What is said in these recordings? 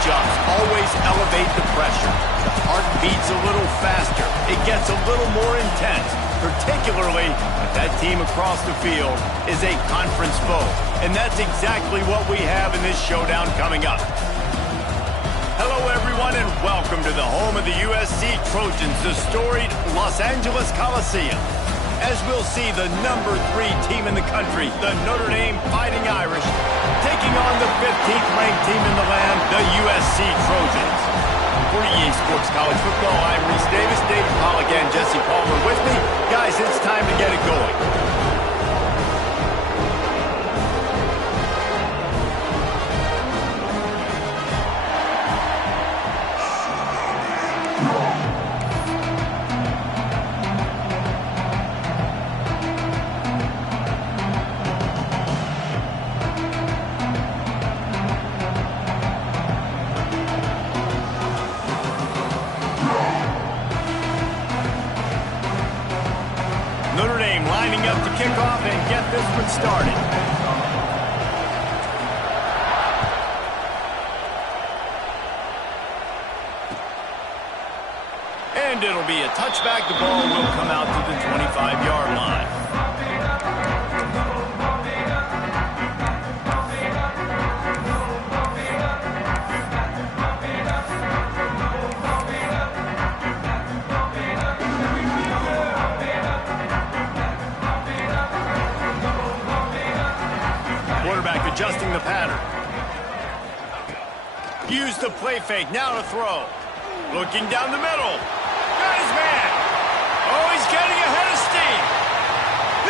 matchups always elevate the pressure. The heart beats a little faster. It gets a little more intense, particularly if that team across the field is a conference foe. And that's exactly what we have in this showdown coming up. Hello, everyone, and welcome to the home of the USC Trojans, the storied Los Angeles Coliseum. As we'll see, the #3 team in the country, the Notre Dame Fighting Irish, taking on the 15th ranked team in the land, the USC Trojans. For EA Sports College Football, I'm Reese Davis, David Pollock, and Jesse Palmer with me. Guys, it's time to get it going. Notre Dame lining up to kick off and get this one started. And it'll be a touchback. The ball will come out to the 25-yard line. Adjusting the pattern. Use the play fake. Now to throw. Looking down the middle. Got his man. Oh, he's getting ahead of steam.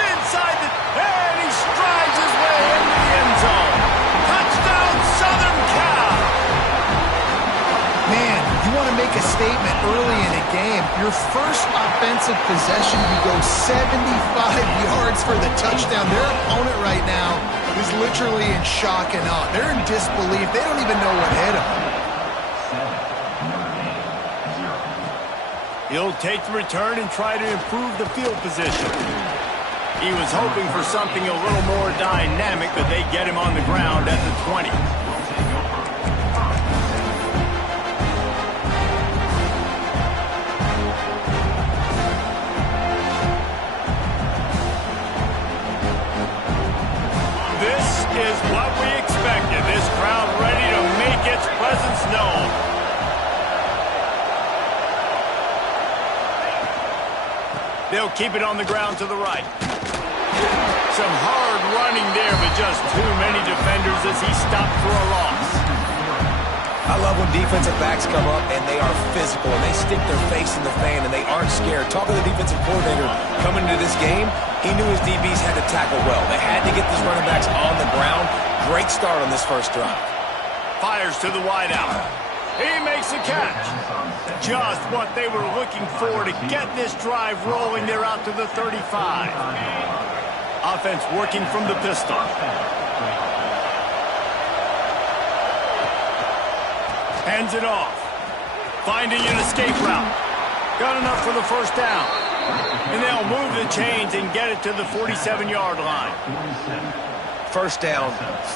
Inside the... And he strides his way into the end zone. Touchdown, Southern Cal. Man, you want to make a statement early in a game. Your first offensive possession, you go 75 yards for the touchdown. Their opponent right now is literally in shock and awe. They're in disbelief. They don't even know what hit them. He'll take the return and try to improve the field position. He was hoping for something a little more dynamic, but they get him on the ground at the 20. Is what we expected. This crowd ready to make its presence known. They'll keep it on the ground to the right. Some hard running there, but just too many defenders as he stopped for a loss. I love when defensive backs come up and they are physical and they stick their face in the fan and they aren't scared. Talking to the defensive coordinator coming into this game, he knew his DBs had to tackle well. They had to get these running backs on the ground. Great start on this first drive. Fires to the wideout. He makes a catch. Just what they were looking for to get this drive rolling. They're out to the 35. Offense working from the pistol. Hands it off. Finding an escape route. Got enough for the first down. And they'll move the chains and get it to the 47-yard line. First down,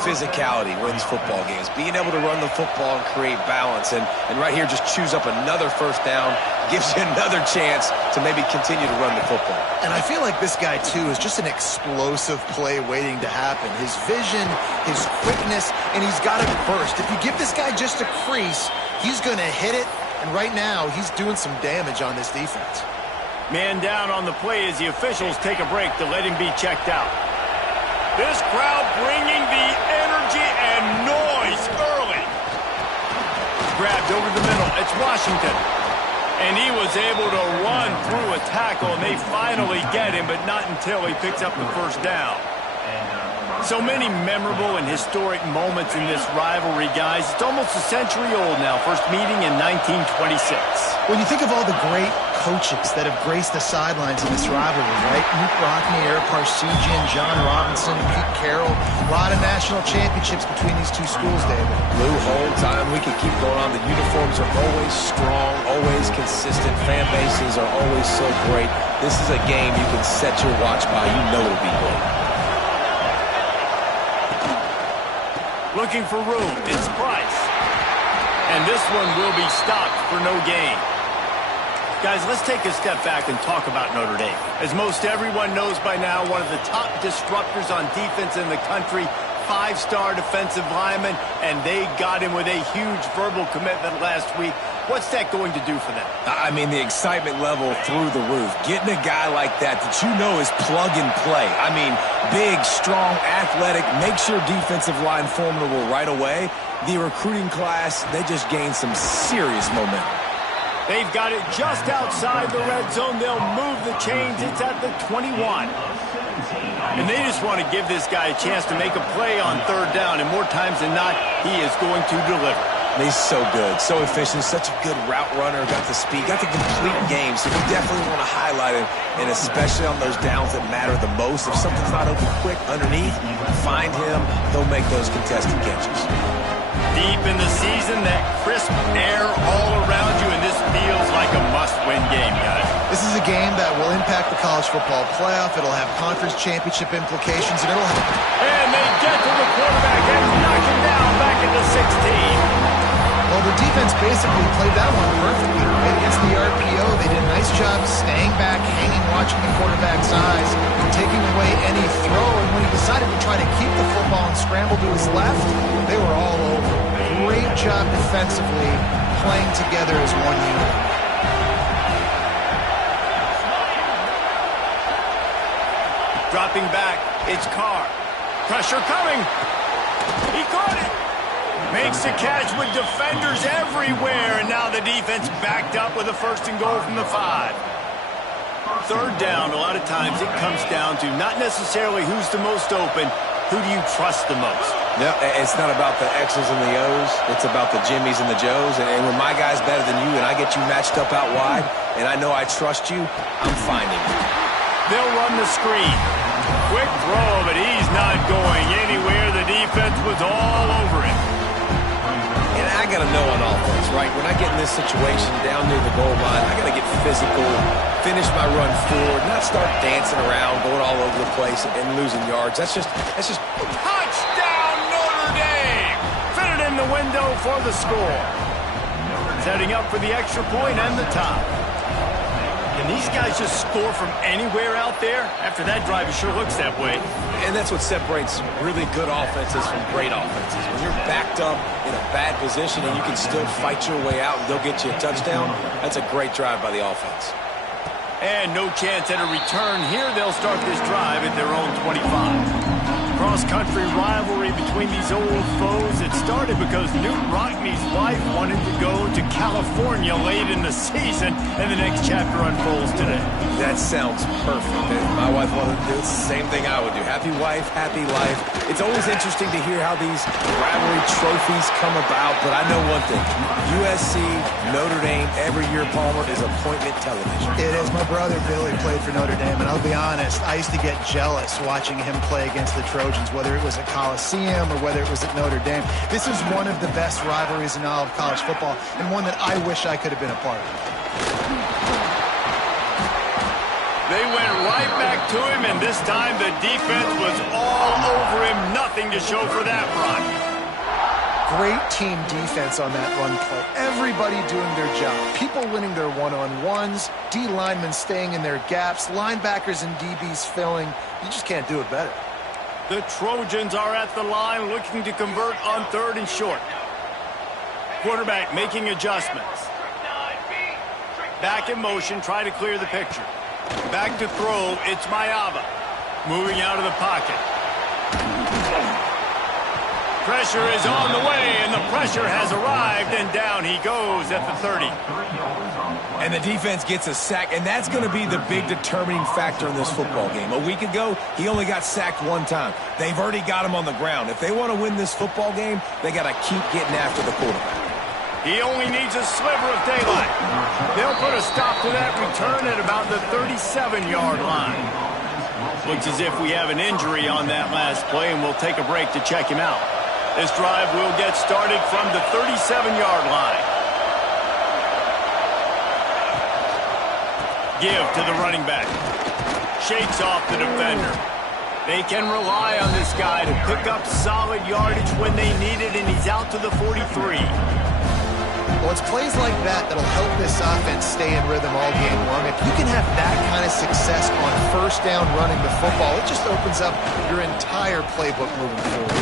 physicality wins football games. Being able to run the football and create balance. And right here, just choose up another first down. Gives you another chance to maybe continue to run the football. And I feel like this guy, too, is just an explosive play waiting to happen. His vision, his quickness, and he's got it first. If you give this guy just a crease, he's going to hit it. And right now, he's doing some damage on this defense. Man down on the play as the officials take a break to let him be checked out. This crowd bringing the energy and noise early. Grabbed over the middle. It's Washington. And he was able to run through a tackle, and they finally get him, but not until he picks up the first down. So many memorable and historic moments in this rivalry, guys. It's almost a century old now. First meeting in 1926. When you think of all the great coaches that have graced the sidelines in this rivalry, right? Luke Rockne, Eric Parsegian, John Robinson, Pete Carroll. A lot of national championships between these two schools, David. Lou, whole time we could keep going on. The uniforms are always strong, always consistent. Fan bases are always so great. This is a game you can set your watch by. You know it'll be great. Looking for room. It's Price. And this one will be stopped for no gain. Guys, let's take a step back and talk about Notre Dame. As most everyone knows by now, one of the top disruptors on defense in the country, 5-star defensive lineman, and they got him with a huge verbal commitment last week. What's that going to do for them? I mean, the excitement level through the roof. Getting a guy like that you know is plug and play. I mean, big, strong, athletic, makes your defensive line formidable right away. The recruiting class, they just gained some serious momentum. They've got it just outside the red zone. They'll move the chains. It's at the 21. And they just want to give this guy a chance to make a play on 3rd down, and more times than not, he is going to deliver. He's so good, so efficient, such a good route runner, got the speed, got the complete game, so we definitely want to highlight him, and especially on those downs that matter the most. If something's not open quick underneath, find him, he'll make those contested catches. Deep in the season, that crisp air all around you, and this feels like a must-win game, guys. This is a game that will impact the college football playoff. It'll have conference championship implications, and it'll have... And they get to the quarterback and knock him down back at the 16. Well, the defense basically played that one perfectly, right? Against the RPO, they did a nice job staying back, hanging, watching the quarterback's eyes, taking away any throw, and when he decided to try to keep the football and scramble to his left, they were all over. Great job defensively, playing together as one unit. Dropping back, it's Carr. Pressure coming. He caught it. Makes the catch with defenders everywhere, and now the defense backed up with a 1st and goal from the 5. 3rd down, a lot of times it comes down to not necessarily who's the most open, who do you trust the most? No, it's not about the X's and the O's. It's about the Jimmies and the Joes. And when my guy's better than you and I get you matched up out wide, and I know I trust you, I'm finding you. They'll run the screen. Quick throw, but he's not going anywhere. The defense was all over him. And I got to know on offense, right? When I get in this situation down near the goal line, I got to get physical, finish my run forward, not start dancing around, going all over the place and losing yards. That's just touchdown Notre Dame! Fit it in the window for the score. Setting up for the extra point and the tie. Can these guys just score from anywhere out there? After that drive, it sure looks that way. And that's what separates really good offenses from great offenses. When you're backed up in a bad position and you can still fight your way out and they'll get you a touchdown, that's a great drive by the offense. And no chance at a return here. They'll start this drive at their own 25. Cross-country rivalry between these old foes. It started because Newt Rockne's wife wanted to go to California late in the season, and the next chapter unfolds today. That sounds perfect. My wife wanted to do the same thing I would do. Happy wife, happy life. It's always interesting to hear how these rivalry trophies come about, but I know one thing. USC, Notre Dame, every year, Palmer, is appointment television. It is. My brother Billy played for Notre Dame, and I'll be honest, I used to get jealous watching him play against the Trojans, whether it was at Coliseum or whether it was at Notre Dame. This is one of the best rivalries in all of college football, and one that I wish I could have been a part of. They went right back to him, and this time the defense was all over him. Nothing to show for that run. Great team defense on that run play. Everybody doing their job. People winning their one-on-ones, D linemen staying in their gaps, linebackers and DBs filling. You just can't do it better. The Trojans are at the line looking to convert on 3rd and short. Quarterback making adjustments. Back in motion, try to clear the picture. Back to throw, it's Mayava. Moving out of the pocket. Pressure is on the way, and the pressure has arrived, and down he goes at the 30. And the defense gets a sack, and that's going to be the big determining factor in this football game. A week ago, he only got sacked one time. They've already got him on the ground. If they want to win this football game, they got to keep getting after the quarterback. He only needs a sliver of daylight. They'll put a stop to that return at about the 37-yard line. Looks as if we have an injury on that last play, and we'll take a break to check him out. This drive will get started from the 37-yard line. Give to the running back. Shakes off the defender. They can rely on this guy to pick up solid yardage when they need it, and he's out to the 43. Well, it's plays like that that'll help this offense stay in rhythm all game long. If you can have that kind of success on first down running the football. It just opens up your entire playbook moving forward.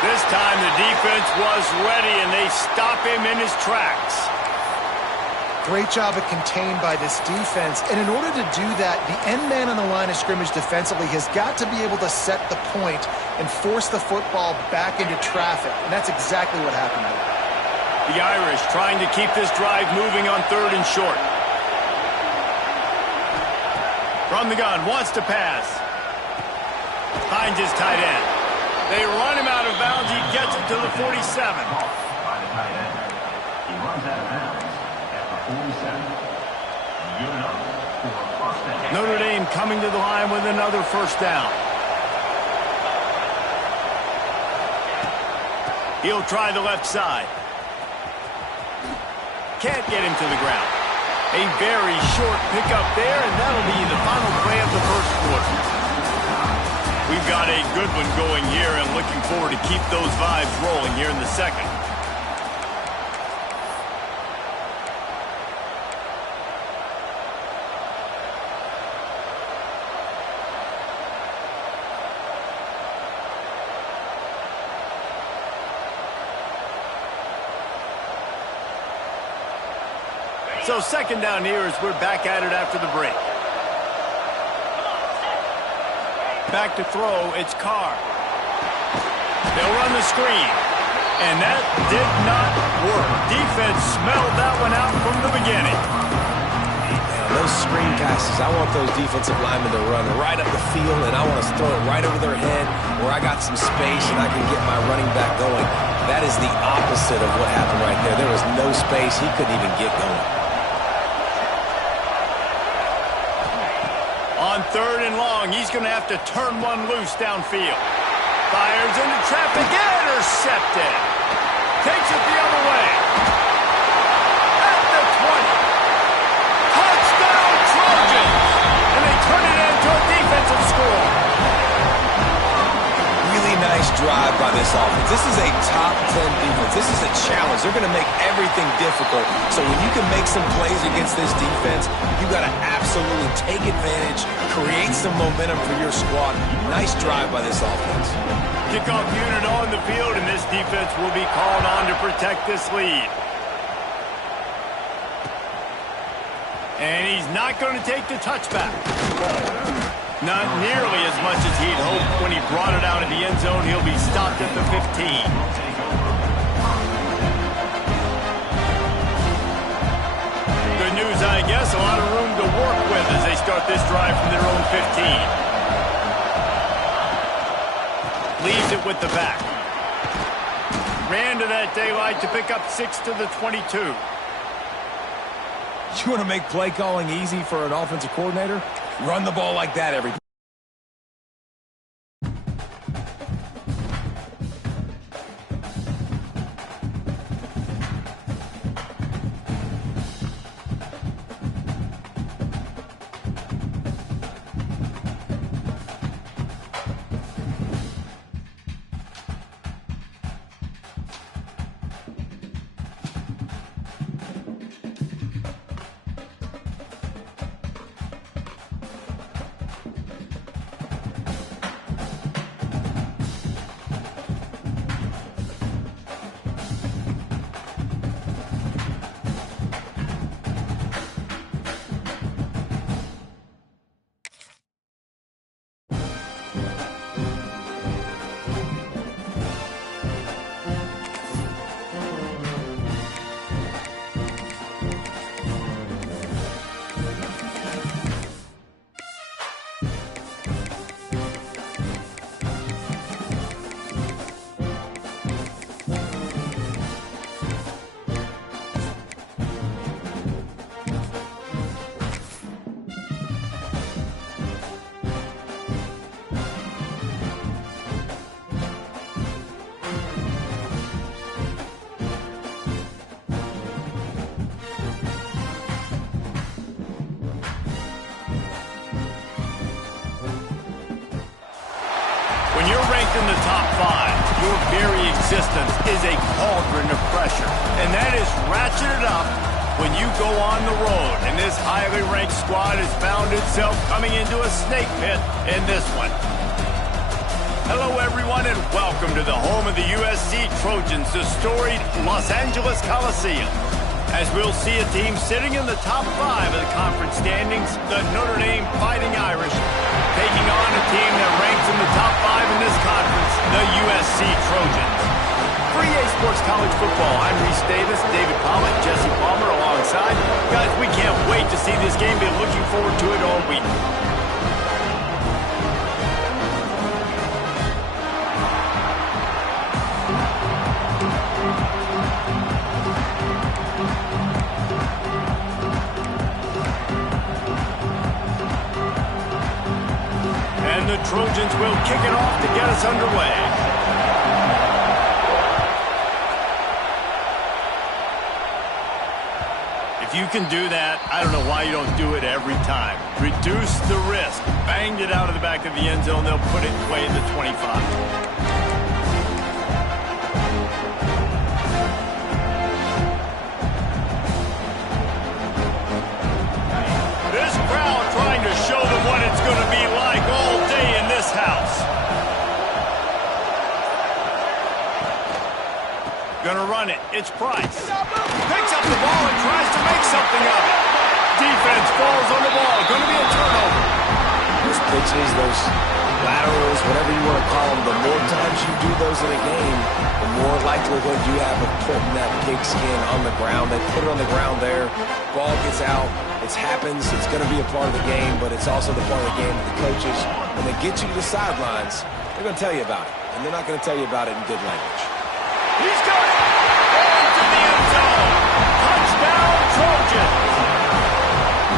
This time the defense was ready, and they stop him in his tracks. Great job of contained by this defense. And in order to do that, the end man on the line of scrimmage defensively has got to be able to set the point and force the football back into traffic. And that's exactly what happened there. The Irish trying to keep this drive moving on 3rd and short. From the gun, wants to pass. Finds his tight end. They run him out of bounds. He gets it to the 47. He runs out of bounds at the 47. Good enough for a first down. Notre Dame coming to the line with another first down. He'll try the left side. Can't get him to the ground. A very short pickup there, and that'll be the final play of the first quarter. We've got a good one going here, and looking forward to keep those vibes rolling here in the second. So second down here as we're back at it after the break. Back to throw, it's Carr. They'll run the screen. And that did not work. Defense smelled that one out from the beginning. Those screen passes, I want those defensive linemen to run right up the field, and I want to throw it right over their head where I got some space and I can get my running back going. That is the opposite of what happened right there. There was no space. He couldn't even get going. On 3rd and long, he's going to have to turn one loose downfield. Fires into traffic, intercepted. Takes it the other way. At the 20. Touchdown Trojans! And they turn it into a defensive score. Really nice drive by this offense. This is a top 10 defense. This is a challenge. They're going to make everything difficult. So when you can make some plays against this defense, you got to absolutely take advantage, create some momentum for your squad. Nice drive by this offense. Kickoff unit on the field, and this defense will be called on to protect this lead. And he's not going to take the touchback. Not nearly as much as he'd hoped when he brought it out of the end zone. He'll be stopped at the 15. Good news, I guess. A lot of room to work with as they start this drive from their own 15. Leaves it with the back. Ran to that daylight to pick up 6 to the 22. You want to make play calling easy for an offensive coordinator? Run the ball like that every time. When you're ranked in the top 5, your very existence is a cauldron of pressure. And that is ratcheted up when you go on the road and this highly ranked squad has found itself coming into a snake pit in this one. Hello, everyone, and welcome to the home of the USC Trojans, the storied Los Angeles Coliseum. As we'll see a team sitting in the top 5 of the conference standings, the Notre Dame Fighting Irish, taking on a team that ranks in the top 5 in this conference, the USC Trojans. For EA Sports College Football, I'm Reese Davis, David Pollock, Jesse Palmer alongside. Guys, we can't wait to see this game. Been looking forward to it all week. And the Trojans will kick it off to get us underway. If you can do that, I don't know why you don't do it every time. Reduce the risk. Banged it out of the back of the end zone. They'll put it in play at the 25. This crowd trying to show them what it's going to be like all day in this house. Gonna run it. It's Price. Picks up the ball and tries to make something of it. Defense falls on the ball. Gonna be a turnover. Those pitches, those laterals, whatever you want to call them, the more times you do those in a game, the more likelihood you have of putting that pigskin on the ground. They put it on the ground there. Ball gets out. It happens. It's going to be a part of the game, but it's also the part of the game that the coaches, when they get you to the sidelines, they're going to tell you about it. And they're not going to tell you about it in good language. He's got it. Into the end zone. Touchdown, Trojans.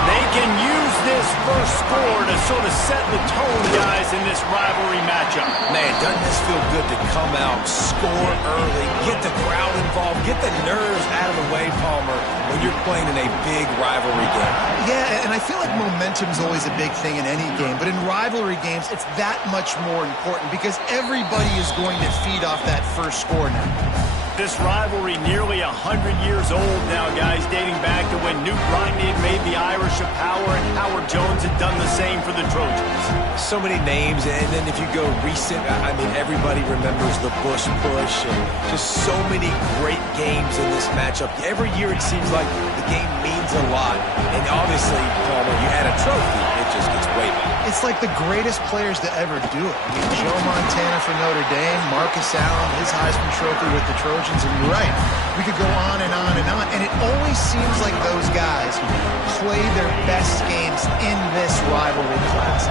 They can use this first score to sort of set the tone, guys, in this rivalry matchup. Man, doesn't this feel good to come out, score early, get the crowd involved, get the nerves out of the way, Palmer, when you're playing in a big rivalry game? Yeah, and I feel like momentum's always a big thing in any game, but in rivalry games, it's that much more important because everybody is going to feed off that first score now. This rivalry nearly 100 years old now, guys, dating back to when Newt Rodney had made the Irish a power and Howard Jones had done the same for the Trojans. So many names, and then if you go recent, I mean, everybody remembers the Bush push and just so many great games in this matchup. Every year it seems like the game means a lot, and obviously, Palmer, you add a trophy, it just gets way better. It's like the greatest players to ever do it. I mean, Joe Montana for Notre Dame, Marcus Allen, his Heisman Trophy with the Trojans, and you're right. We could go on and on and on, and it always seems like those guys play their best games in this rivalry classic.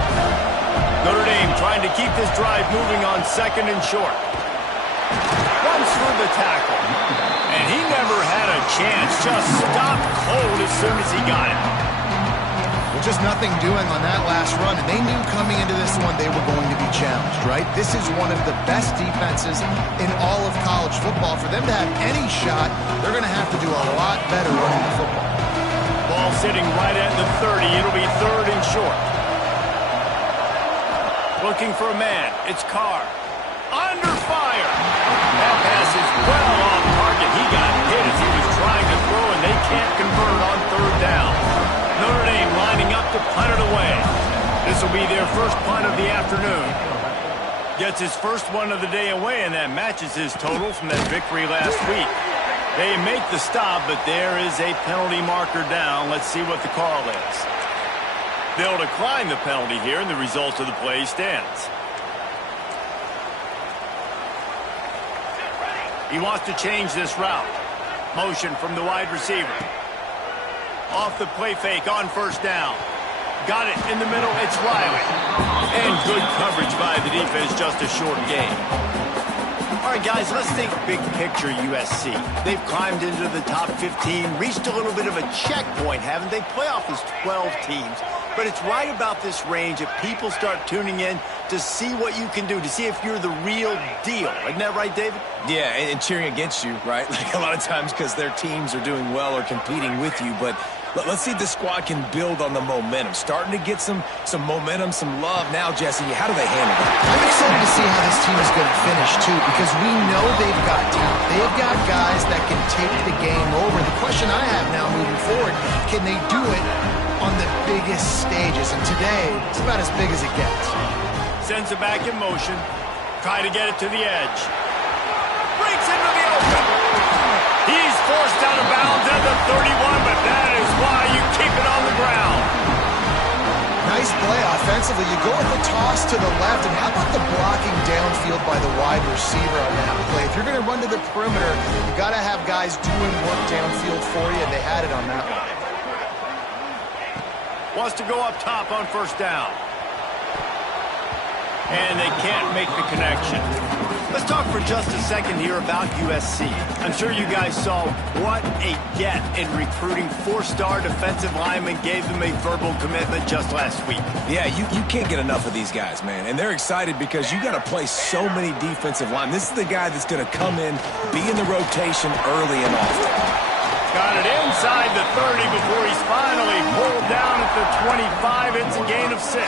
Notre Dame trying to keep this drive moving on second and short. Runs through the tackle, and he never had a chance. Just stopped cold as soon as he got it. Just nothing doing on that last run, and they knew coming into this one they were going to be challenged, right? This is one of the best defenses in all of college football. For them to have any shot, they're going to have to do a lot better running the football. Ball sitting right at the 30. It'll be third and short. Looking for a man. It's Carr. Under fire. That pass is well off target. He got hit as he was trying to throw, and they can't convert on third down. Notre Dame lining up to punt it away. This will be their first punt of the afternoon. Gets his first one of the day away, and that matches his total from that victory last week. They make the stop, but there is a penalty marker down. Let's see what the call is. They'll decline the penalty here, and the result of the play stands. He wants to change this route. Motion from the wide receiver. Off the play fake on first down. Got it in the middle. It's Riley. And good coverage by the defense. Just a short game. All right, guys, let's think big picture USC. They've climbed into the top 15, reached a little bit of a checkpoint, haven't they? Playoff is 12 teams. But it's right about this range that people start tuning in to see what you can do, to see if you're the real deal. Isn't that right, David? Yeah, and cheering against you, right? Like a lot of times because their teams are doing well or competing with you. But Let's see if the squad can build on the momentum. Starting to get some momentum, some love. Now, Jesse, how do they handle it? I'm excited to see how this team is going to finish, too, because we know they've got talent. They've got guys that can take the game over. The question I have now moving forward, can they do it on the biggest stages? And today, it's about as big as it gets. Sends it back in motion. Try to get it to the edge. Breaks into the open. He's forced out of bounds at the 31, but that is why you keep it on the ground. Nice play offensively. You go with the toss to the left, and how about the blocking downfield by the wide receiver on that play? If you're going to run to the perimeter, you got to have guys doing work downfield for you, and they had it on that one. Wants to go up top on first down. And they can't make the connection. Let's talk for just a second here about USC. I'm sure you guys saw what a get in recruiting. 4-star defensive linemen gave them a verbal commitment just last week. Yeah, you can't get enough of these guys, man. And they're excited because you got to play so many defensive linemen. This is the guy that's going to come in, be in the rotation early and often. Got it inside the 30 before he's finally pulled down at the 25. It's a gain of 6.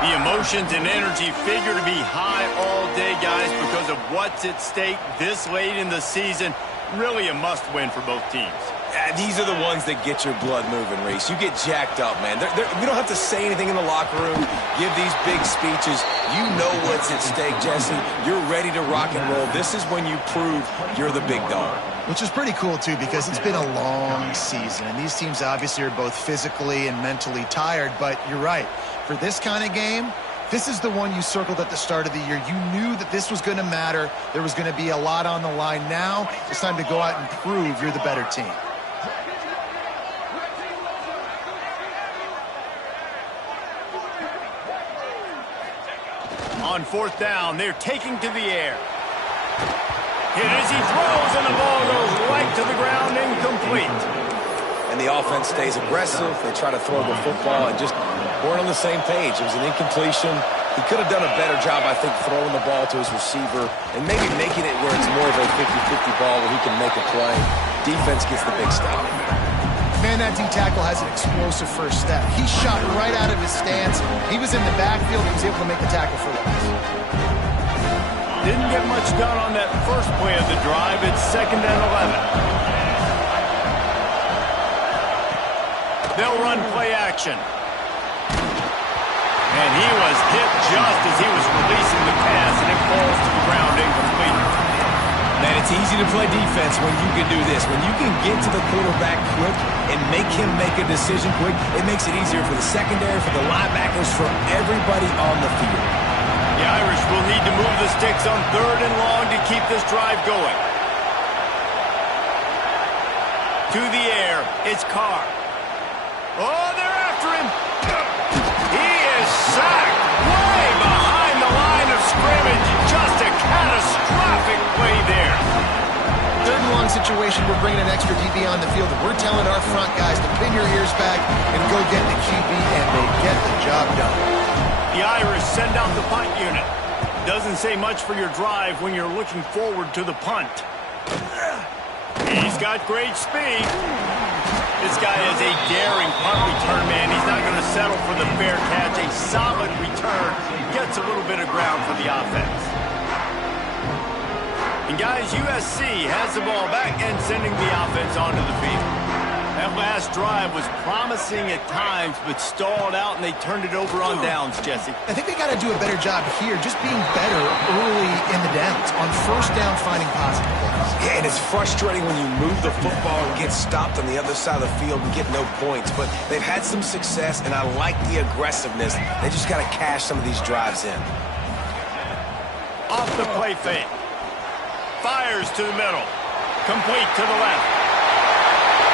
The emotions and energy figure to be high all day, guys, because of what's at stake this late in the season. Really a must-win for both teams. These are the ones that get your blood moving, Reese. You get jacked up, man. We don't have to say anything in the locker room, give these big speeches. You know what's at stake, Jesse. You're ready to rock and roll. This is when you prove you're the big dog. Which is pretty cool, too, because it's been a long season. And these teams obviously are both physically and mentally tired, but you're right. For this kind of game, this is the one you circled at the start of the year. You knew that this was going to matter. There was going to be a lot on the line. Now it's time to go out and prove you're the better team. On fourth down, they're taking to the air. Hit as he throws, and the ball goes right to the ground, incomplete. And the offense stays aggressive. They try to throw the football and just weren't on the same page. It was an incompletion. He could have done a better job, I think, throwing the ball to his receiver and maybe making it where it's more of a 50-50 ball where he can make a play. Defense gets the big stop. Man, that D-tackle has an explosive first step. He shot right out of his stance. He was in the backfield. He was able to make the tackle for loss. Didn't get much done on that first play of the drive. It's 2nd and 11. They'll run play action. And he was hit just as he was releasing the pass, and it falls to the ground incomplete. Man, it's easy to play defense when you can do this. When you can get to the quarterback quick and make him make a decision quick, it makes it easier for the secondary, for the linebackers, for everybody on the field. The Irish will need to move the sticks on 3rd and long to keep this drive going. To the air, it's Carr. Oh, they're after him. He is sacked way behind the line of scrimmage. Just a catastrophic play there. 3rd and long situation, we're bringing an extra DB on the field. We're telling our front guys to pin your ears back and go get the QB, and they get the job done. The Irish send out the punt unit. Doesn't say much for your drive when you're looking forward to the punt. He's got great speed. This guy is a daring punt return man. He's not going to settle for the fair catch. A solid return. Gets a little bit of ground for the offense. And guys, USC has the ball back and sending the offense onto the field. That last drive was promising at times, but stalled out, and they turned it over on downs, Jesse. I think they got to do a better job here, just being better early in the downs. On first down, finding positive plays. Yeah, and it's frustrating when you move the football and get stopped on the other side of the field and get no points. But they've had some success, and I like the aggressiveness. They just got to cash some of these drives in. Off the play fake. Fires to the middle. Complete to the left.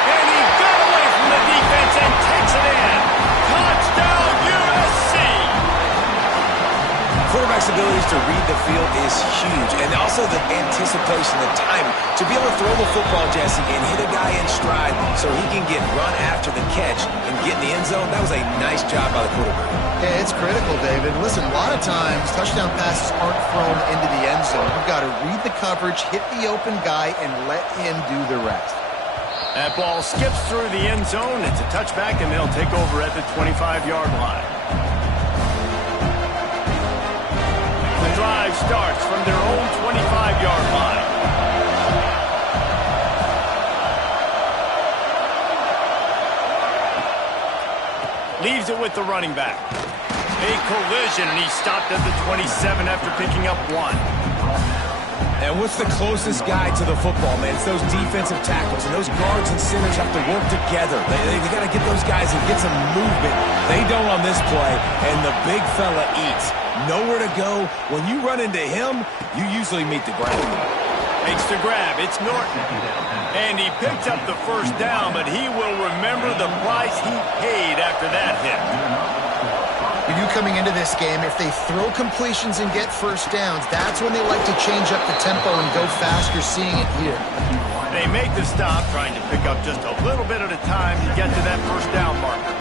And he got away from the defense and takes it in. Touchdown, USC! Quarterback's abilities to read the field is huge. And also the anticipation, the time to be able to throw the football, Jesse, and hit a guy in stride so he can get run after the catch and get in the end zone. That was a nice job by the quarterback. Yeah, it's critical, David. Listen, a lot of times touchdown passes aren't thrown into the end zone. You've got to read the coverage, hit the open guy, and let him do the rest. That ball skips through the end zone. It's a touchback, and they'll take over at the 25-yard line. The drive starts from their own 25-yard line. Leaves it with the running back. A collision, and he stopped at the 27 after picking up 1. And what's the closest guy to the football, man? It's those defensive tackles, and those guards and centers have to work together. They got to get those guys and get some movement. They don't on this play, and the big fella eats. Nowhere to go. When you run into him, you usually meet the ground. Makes the grab. It's Norton. And he picked up the first down, but he will remember the price he paid after that hit. For you coming into this game, if they throw completions and get first downs, that's when they like to change up the tempo and go fast. You're seeing it here. They make the stop, trying to pick up just a little bit at a time to get to that first down marker.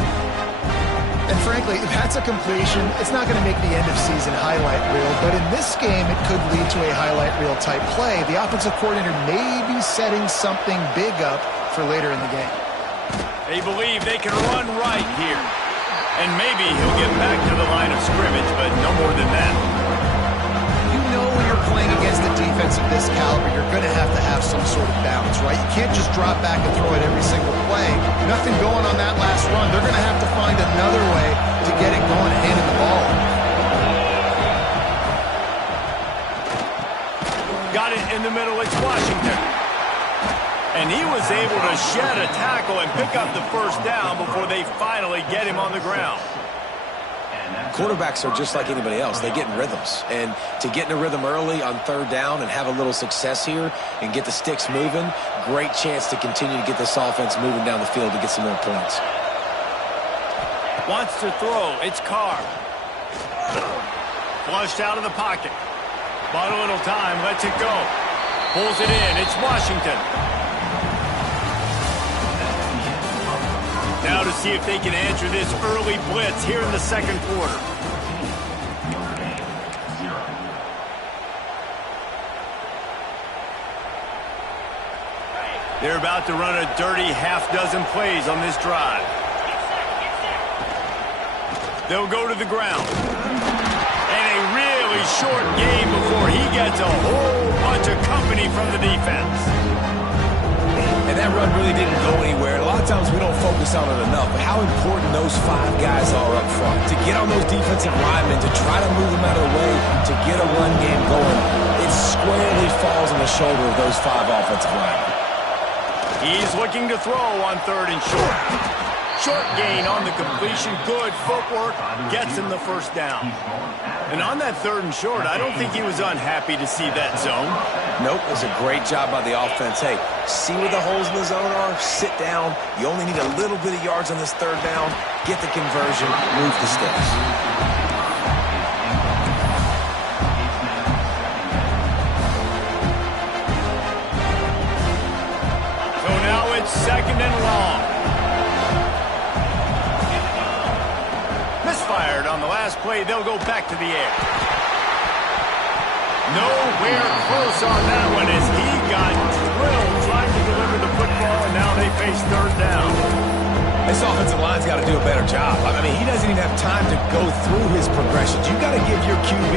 And frankly, if that's a completion, it's not going to make the end-of-season highlight reel. But in this game, it could lead to a highlight reel type play. The offensive coordinator may be setting something big up for later in the game. They believe they can run right here. And maybe he'll get back to the line of scrimmage, but no more than that. You know when you're playing against a defense of this caliber, you're going to have some sort of balance, right? You can't just drop back and throw it every single play. Nothing going on that last run. They're going to have to find another way to get it going and handing the ball. Got it in the middle. It's Washington. And he was able to shed a tackle and pick up the first down before they finally get him on the ground. Quarterbacks are just like anybody else. They get in rhythms. And to get in a rhythm early on third down and have a little success here and get the sticks moving, great chance to continue to get this offense moving down the field to get some more points. Wants to throw. It's Carr. Flushed out of the pocket. Bought a little time. Lets it go. Pulls it in. It's Washington. Now to see if they can answer this early blitz here in the second quarter. They're about to run a dirty half-dozen plays on this drive. They'll go to the ground. And a really short game before he gets a whole bunch of company from the defense. And that run really didn't go anywhere. A lot of times we don't focus on it enough, but how important those 5 guys are up front. To get on those defensive linemen, to try to move them out of the way, to get a run game going, it squarely falls on the shoulder of those 5 offensive linemen. He's looking to throw on third and short. Short gain on the completion. Good footwork. Gets him the first down. And on that third and short, I don't think he was unhappy to see that zone. Nope, it was a great job by the offense. Hey, see where the holes in the zone are? Sit down. You only need a little bit of yards on this third down. Get the conversion. Move the sticks. So now it's second and long. Misfired on the last play. They'll go back to the air. Nowhere close on that one as he got drilled trying to deliver the football, and now they face third down. This offensive line's got to do a better job. I mean, he doesn't even have time to go through his progressions. You got to give your QB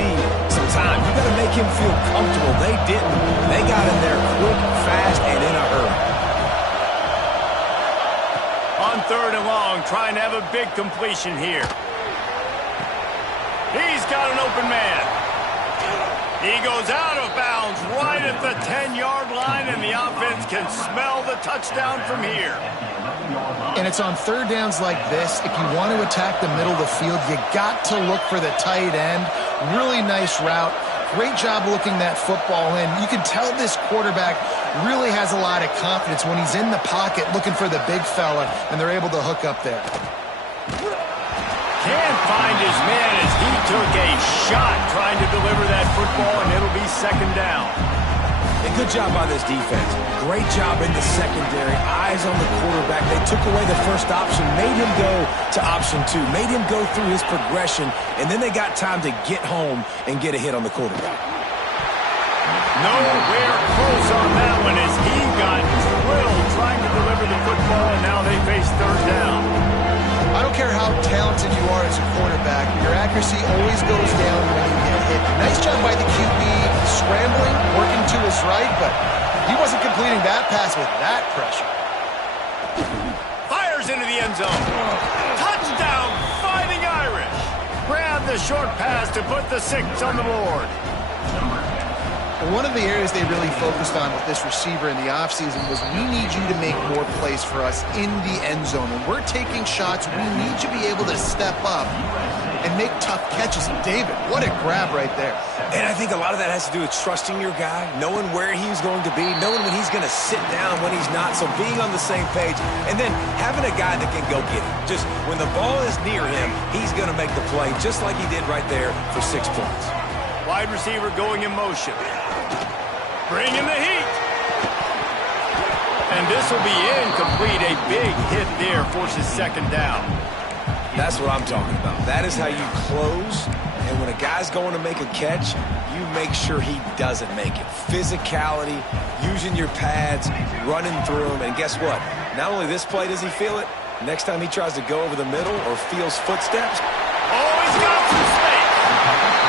some time. You got to make him feel comfortable. They didn't. They got in there quick, fast, and in a hurry. On third and long, trying to have a big completion here. He's got an open man. He goes out of bounds right at the 10-yard line, and the offense can smell the touchdown from here. And it's on third downs like this. If you want to attack the middle of the field, you got to look for the tight end. Really nice route. Great job looking that football in. You can tell this quarterback really has a lot of confidence when he's in the pocket looking for the big fella, and they're able to hook up there. Can't find his man as he took a shot trying to deliver that football, and it'll be second down. A good job by this defense. Great job in the secondary. Eyes on the quarterback. They took away the first option, made him go to option 2, made him go through his progression, and then they got time to get home and get a hit on the quarterback. Nowhere close on that one as he got drilled trying to deliver the football, and now they face third down. I don't care how talented you are as a quarterback, your accuracy always goes down when you get hit. Nice job by the QB, scrambling, working to his right, but he wasn't completing that pass with that pressure. Fires into the end zone. Touchdown, Fighting Irish. Grab the short pass to put the 6 on the board. One of the areas they really focused on with this receiver in the offseason was we need you to make more plays for us in the end zone. When we're taking shots, we need you to be able to step up and make tough catches. And David, what a grab right there. And I think a lot of that has to do with trusting your guy, knowing where he's going to be, knowing when he's going to sit down, when he's not, so being on the same page, and then having a guy that can go get it. Just when the ball is near him, he's going to make the play, just like he did right there for 6 points. Wide receiver going in motion. Bringing the heat. And this will be incomplete. A big hit there forces second down. That's what I'm talking about. That is how you close. And when a guy's going to make a catch, you make sure he doesn't make it. Physicality, using your pads, running through him. And guess what? Not only this play does he feel it, next time he tries to go over the middle or feels footsteps. Oh, he's got some space.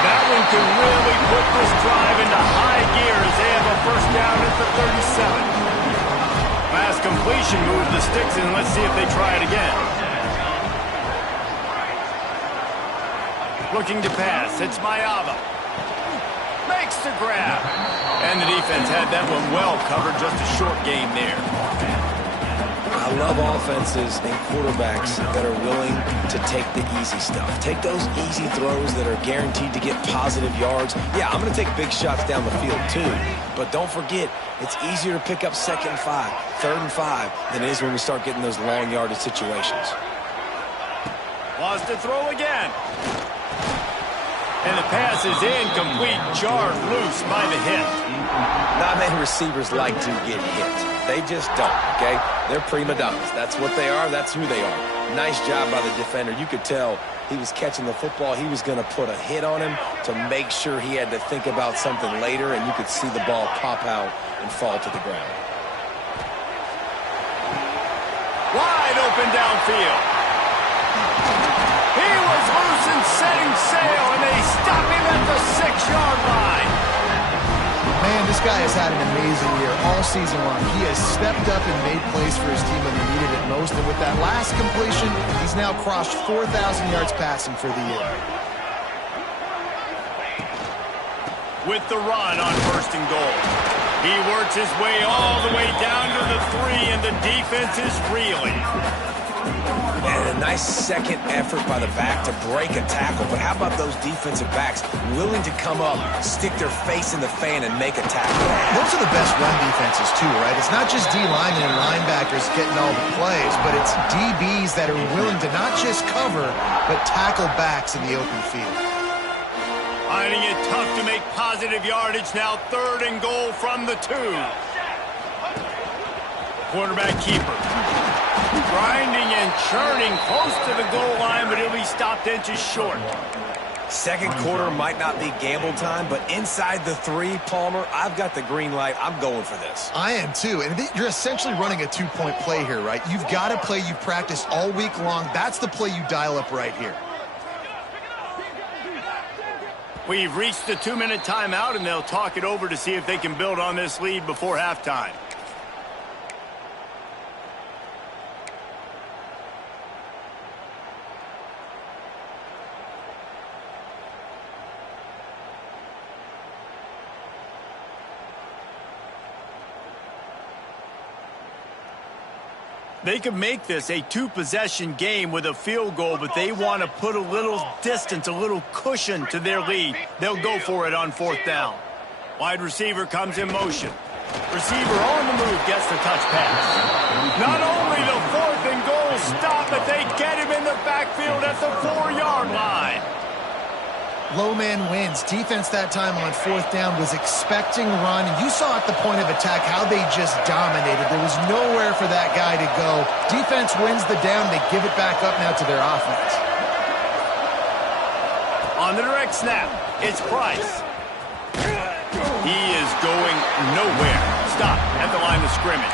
That one can really put this drive into high gear as they have a first down at the 37. Pass completion, move the sticks, and let's see if they try it again. Looking to pass, it's Mayava. Makes the grab. And the defense had that one well covered, just a short gain there. I love offenses and quarterbacks that are willing to take the easy stuff. Take those easy throws that are guaranteed to get positive yards. Yeah, I'm going to take big shots down the field too. But don't forget, it's easier to pick up 2nd and 5, 3rd and 5 than it is when we start getting those long yardage situations. Wants to throw again. And the pass is incomplete, jarred loose by the hit. Not many receivers like to get hit. They just don't, okay? They're prima donnas. That's what they are. That's who they are. Nice job by the defender. You could tell he was catching the football. He was going to put a hit on him to make sure he had to think about something later, and you could see the ball pop out and fall to the ground. Wide open downfield. He was loose and setting sail, and they stop him at the 6-yard line. Man, this guy has had an amazing year all season long. He has stepped up and made plays for his team when they needed it most. And with that last completion, he's now crossed 4,000 yards passing for the year. With the run on 1st and goal. He works his way all the way down to the 3, and the defense is reeling. And a nice second effort by the back to break a tackle. But how about those defensive backs willing to come up, stick their face in the fan, and make a tackle? Those are the best run defenses, too, right? It's not just D-linemen and linebackers getting all the plays, but it's DBs that are willing to not just cover, but tackle backs in the open field. Finding it tough to make positive yardage now. 3rd and goal from the 2. Quarterback keeper. Grinding and churning close to the goal line, but he'll be stopped inches short. 2nd quarter might not be gamble time, but inside the 3, Palmer, I've got the green light. I'm going for this. I am too, and you're essentially running a 2-point play here, right? You've got a play you've practiced all week long. That's the play you dial up right here. We've reached the 2-minute timeout, and they'll talk it over to see if they can build on this lead before halftime. They could make this a 2-possession game with a field goal, but they want to put a little distance, a little cushion to their lead. They'll go for it on 4th down. Wide receiver comes in motion. Receiver on the move gets the touch pass. Not only the 4th and goal stop, but they get him in the backfield at the 4-yard line. Low man wins. Defense that time on 4th down was expecting run. And you saw at the point of attack how they just dominated. There was nowhere for that guy to go. Defense wins the down. They give it back up now to their offense. On the direct snap, it's Price. He is going nowhere. Stop at the line of scrimmage.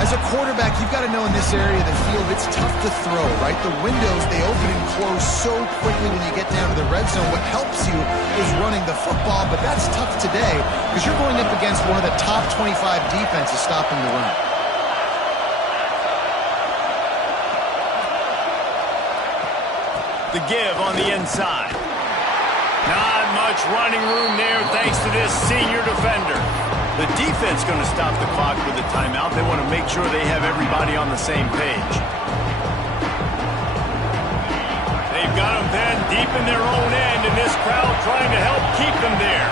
As a quarterback, you've got to know in this area of the field, it's tough to throw, right? The windows, they open and close so quickly when you get down to the red zone. What helps you is running the football, but that's tough today because you're going up against one of the top 25 defenses stopping the run. The give on the inside. Not much running room there thanks to this senior defender. The defense going to stop the clock with a timeout. They want to make sure they have everybody on the same page. They've got them then deep in their own end, and this crowd trying to help keep them there.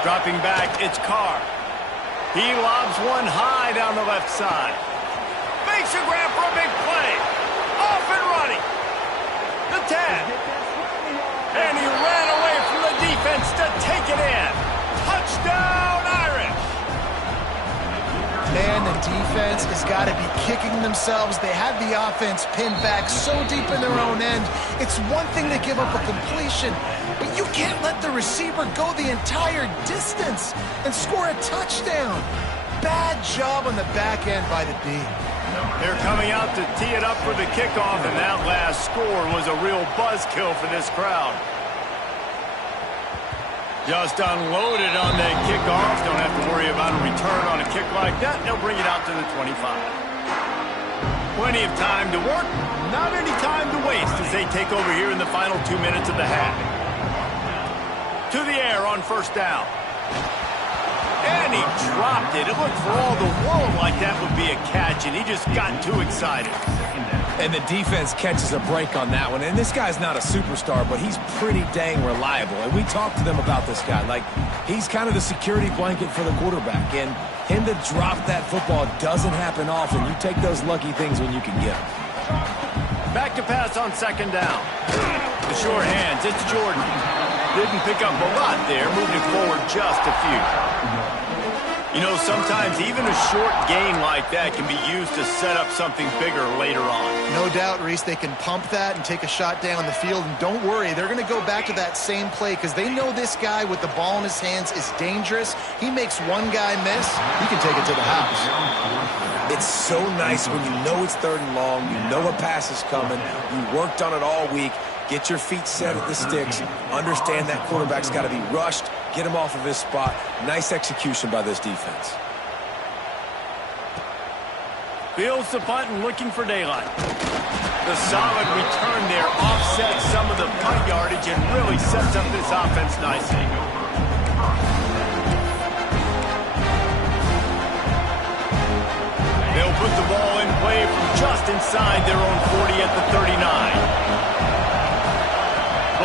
Dropping back, it's Carr. He lobs one high down the left side. Makes a grab for a big play. Off and running. The 10. And he ran away from the defense to take it in. Touchdown, Irish! Man, the defense has got to be kicking themselves. They had the offense pinned back so deep in their own end. It's one thing to give up a completion, but you can't let the receiver go the entire distance and score a touchdown. Bad job on the back end by the D. They're coming out to tee it up for the kickoff, and that last score was a real buzzkill for this crowd. Just unloaded on the kickoff. Don't have to worry about a return on a kick like that. They'll bring it out to the 25. Plenty of time to work, not any time to waste as they take over here in the final 2 minutes of the half. To the air on first down. And he dropped it. It looked for all the world like that would be a catch, and he just got too excited. And the defense catches a break on that one. And this guy's not a superstar, but he's pretty dang reliable. And we talked to them about this guy. Like, he's kind of the security blanket for the quarterback. And him to drop that football doesn't happen often. You take those lucky things when you can get them. Back to pass on second down. The short hands, it's Jordan. Didn't pick up a lot there, moved it forward just a few. You know, sometimes even a short gain like that can be used to set up something bigger later on. No doubt, Reese, they can pump that and take a shot down the field. And don't worry, they're going to go back to that same play because they know this guy with the ball in his hands is dangerous. He makes one guy miss, he can take it to the house. It's so nice when you know it's third and long, you know a pass is coming, you worked on it all week, get your feet set at the sticks, understand that quarterback's got to be rushed, get him off of his spot. Nice execution by this defense. Fields the punt and looking for daylight. The solid return there offsets some of the punt yardage and really sets up this offense nicely. They'll put the ball in play from just inside their own 40 at the 39.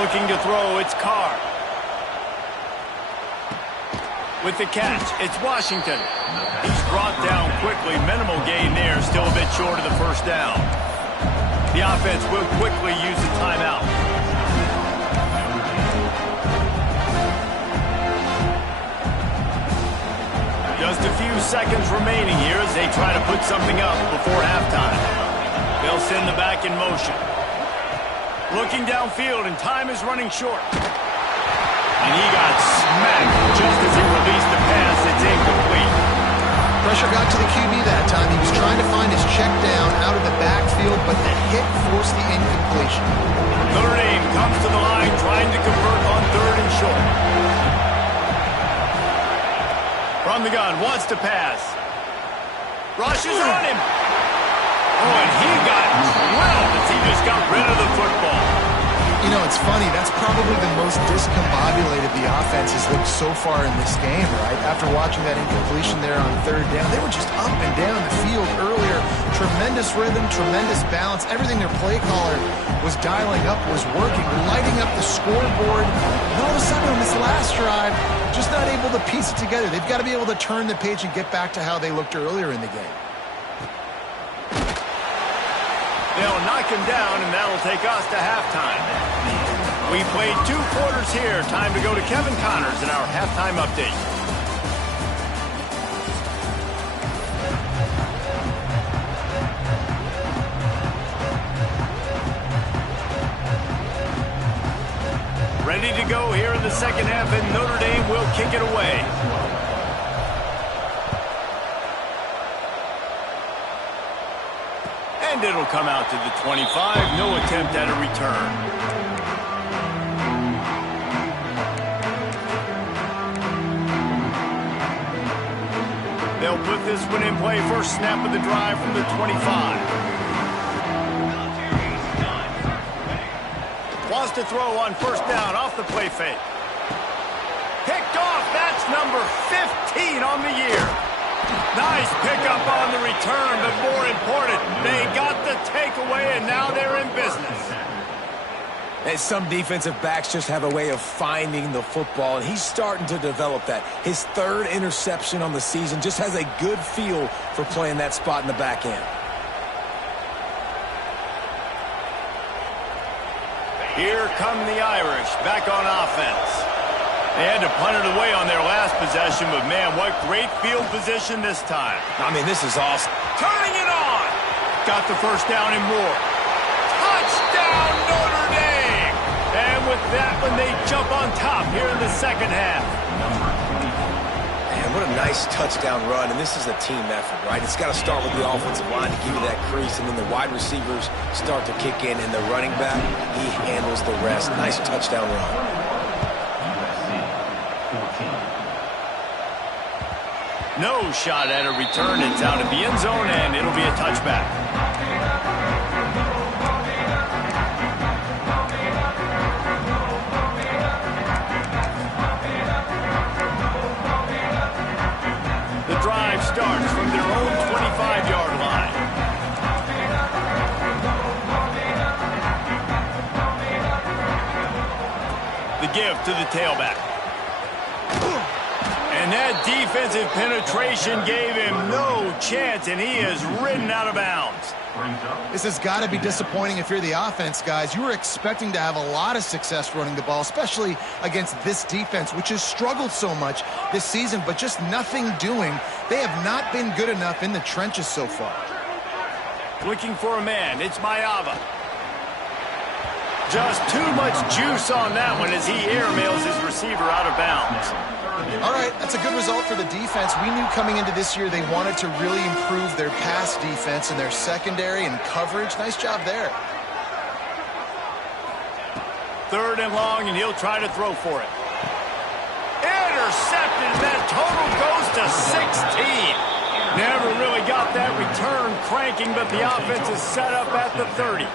Looking to throw, it's Carr. With the catch, it's Washington. He's brought down quickly. Minimal gain there, still a bit short of the first down. The offense will quickly use the timeout. Just a few seconds remaining here as they try to put something up before halftime. They'll send the back in motion. Looking downfield, and time is running short. And he got smacked just as he released the pass. It's incomplete. Pressure got to the QB that time. He was trying to find his check down out of the backfield, but the hit forced the incompletion. Notre Dame comes to the line trying to convert on third and short. From the gun, wants to pass. Rushes on him. Oh, and he got drilled as he just got rid of the football. You know, it's funny. That's probably the most discombobulated the offense has looked so far in this game, right? After watching that incompletion there on third down, they were just up and down the field earlier. Tremendous rhythm, tremendous balance. Everything their play caller was dialing up was working, lighting up the scoreboard. And all of a sudden on this last drive, just not able to piece it together. They've got to be able to turn the page and get back to how they looked earlier in the game. They'll knock him down, and that'll take us to halftime. We played 2 quarters here. Time to go to Kevin Connors in our halftime update. Ready to go here in the second half, and Notre Dame will kick it away. It'll come out to the 25. No attempt at a return. They'll put this one in play. First snap of the drive from the 25. Wants to throw on first down off the play fake. Picked off. That's number 15 on the year. Nice pickup on the return, but more important, they got the takeaway, and now they're in business. And some defensive backs just have a way of finding the football, and he's starting to develop that. His third interception on the season, just has a good feel for playing that spot in the back end. Here come the Irish, back on offense. They had to punt it away on their last possession, but man, what great field position this time. I mean, this is awesome. Turning it on. Got the first down and more. Touchdown, Notre Dame! And with that one, they jump on top here in the second half. Man, what a nice touchdown run, and this is a team effort, right? It's got to start with the offensive line to give you that crease, and then the wide receivers start to kick in, and the running back, he handles the rest. Nice touchdown run. No shot at a return. It's out of the end zone, and it'll be a touchback. The drive starts from their own 25-yard line. The give to the tailback. And that defensive penetration gave him no chance, and he is ridden out of bounds. This has got to be disappointing if you're the offense, guys. You were expecting to have a lot of success running the ball, especially against this defense, which has struggled so much this season, but just nothing doing. They have not been good enough in the trenches so far. Looking for a man. It's Mayava. Just too much juice on that one as he airmails his receiver out of bounds. All right, that's a good result for the defense. We knew coming into this year they wanted to really improve their pass defense and their secondary and coverage. Nice job there. Third and long, and he'll try to throw for it. Intercepted. That total goes to 16. Never really got that return cranking, but the offense is set up at the 30.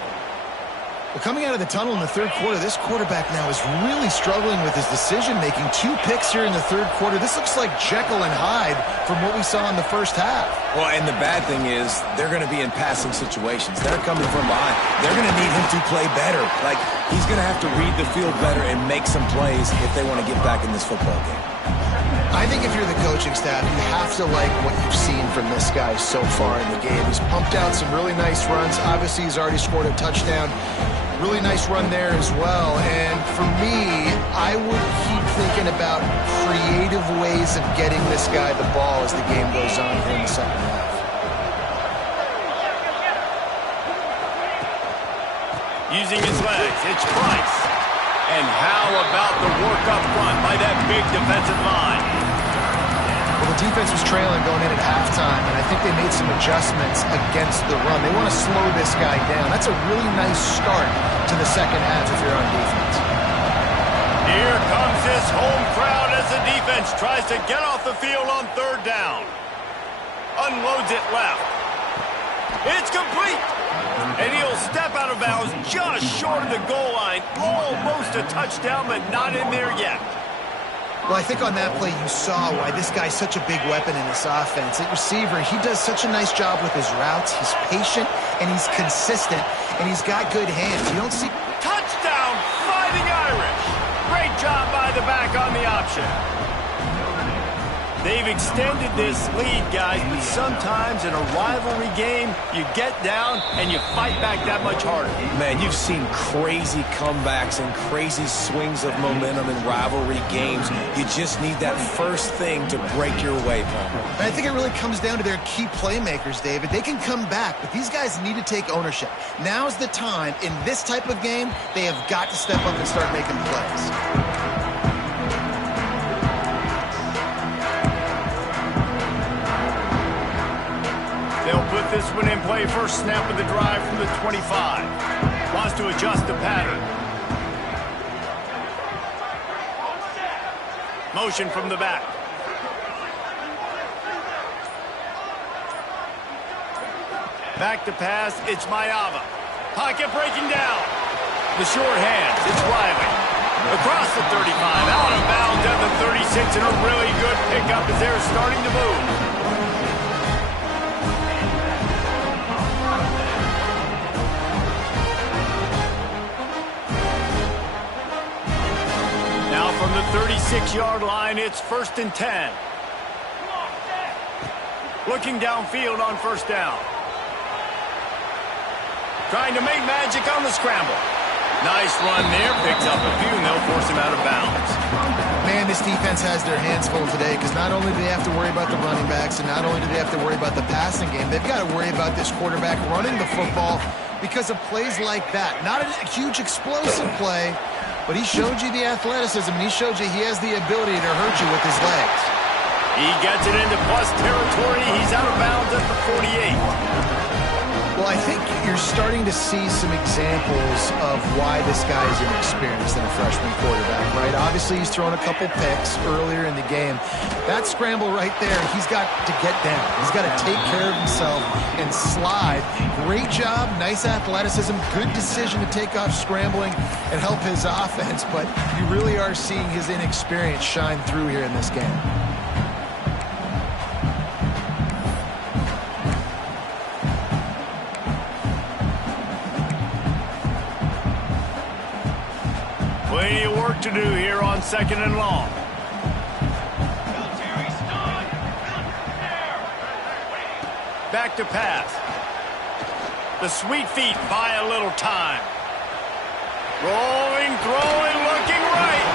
Well, coming out of the tunnel in the third quarter, this quarterback now is really struggling with his decision-making. 2 picks here in the third quarter. This looks like Jekyll and Hyde from what we saw in the first half. Well, and the bad thing is they're going to be in passing situations. They're coming from behind. They're going to need him to play better. Like, he's going to have to read the field better and make some plays if they want to get back in this football game. I think if you're the coaching staff, you have to like what you've seen from this guy so far in the game. He's pumped out some really nice runs. Obviously, he's already scored a touchdown. Really nice run there as well. And for me, I would keep thinking about creative ways of getting this guy the ball as the game goes on here in the second half. Using his legs, it's Price. And how about the work up front by that big defensive line? Well, the defense was trailing going in at halftime, and I think they made some adjustments against the run. They want to slow this guy down. That's a really nice start to the second half if you're on defense. Here comes this home crowd as the defense tries to get off the field on third down. Unloads it left. It's complete. And he'll step out of bounds just short of the goal line. Almost a touchdown, but not in there yet. Well, I think on that play you saw why this guy's such a big weapon in this offense. At receiver, he does such a nice job with his routes. He's patient, and he's consistent, and he's got good hands. You don't see... Touchdown, Fighting Irish. Great job by the back on the option. They've extended this lead, guys, but sometimes in a rivalry game, you get down and you fight back that much harder. Man, you've seen crazy comebacks and crazy swings of momentum in rivalry games. You just need that first thing to break your way, Paul. And I think it really comes down to their key playmakers, David. They can come back, but these guys need to take ownership. Now's the time. In this type of game, they have got to step up and start making plays. They'll put this one in play. First snap of the drive from the 25. Wants to adjust the pattern. Motion from the back. Back to pass, it's Mayava. Pocket breaking down. The short hands, it's Riley. Across the 35, out of bounds at the 36, and a really good pickup as they're starting to move. Now from the 36-yard line, it's 1st and 10. Looking downfield on first down. Trying to make magic on the scramble. Nice run there. Picks up a few, and they'll force him out of bounds. Man, this defense has their hands full today because not only do they have to worry about the running backs and not only do they have to worry about the passing game, they've got to worry about this quarterback running the football because of plays like that. Not a huge explosive play, but he showed you the athleticism, and he showed you he has the ability to hurt you with his legs. He gets it into plus territory. He's out of bounds at the 48. Well, I think you're starting to see some examples of why this guy is inexperienced than a freshman quarterback, right? Obviously, he's thrown a couple picks earlier in the game. That scramble right there, he's got to get down. He's got to take care of himself and slide. Great job, nice athleticism, good decision to take off scrambling and help his offense, but you really are seeing his inexperience shine through here in this game. Plenty of work to do here on 2nd and long. Back to pass. The sweet feet buy a little time. Rolling, throwing, looking right.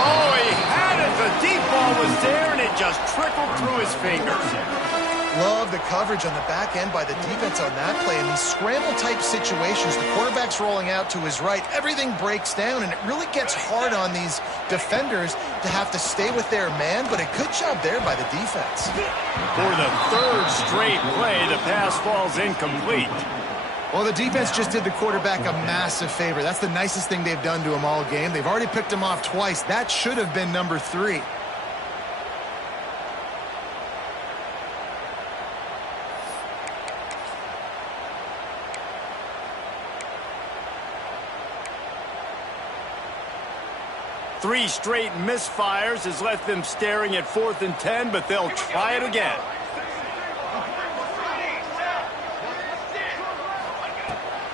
Oh, he had it. The deep ball was there, and it just trickled through his fingers. Love the coverage on the back end by the defense on that play. In these scramble-type situations, the quarterback's rolling out to his right. Everything breaks down, and it really gets hard on these defenders to have to stay with their man, but a good job there by the defense. For the 3rd straight play, the pass falls incomplete. Well, the defense just did the quarterback a massive favor. That's the nicest thing they've done to him all game. They've already picked him off twice. That should have been number 3. Three straight misfires has left them staring at 4th and 10, but they'll try it again.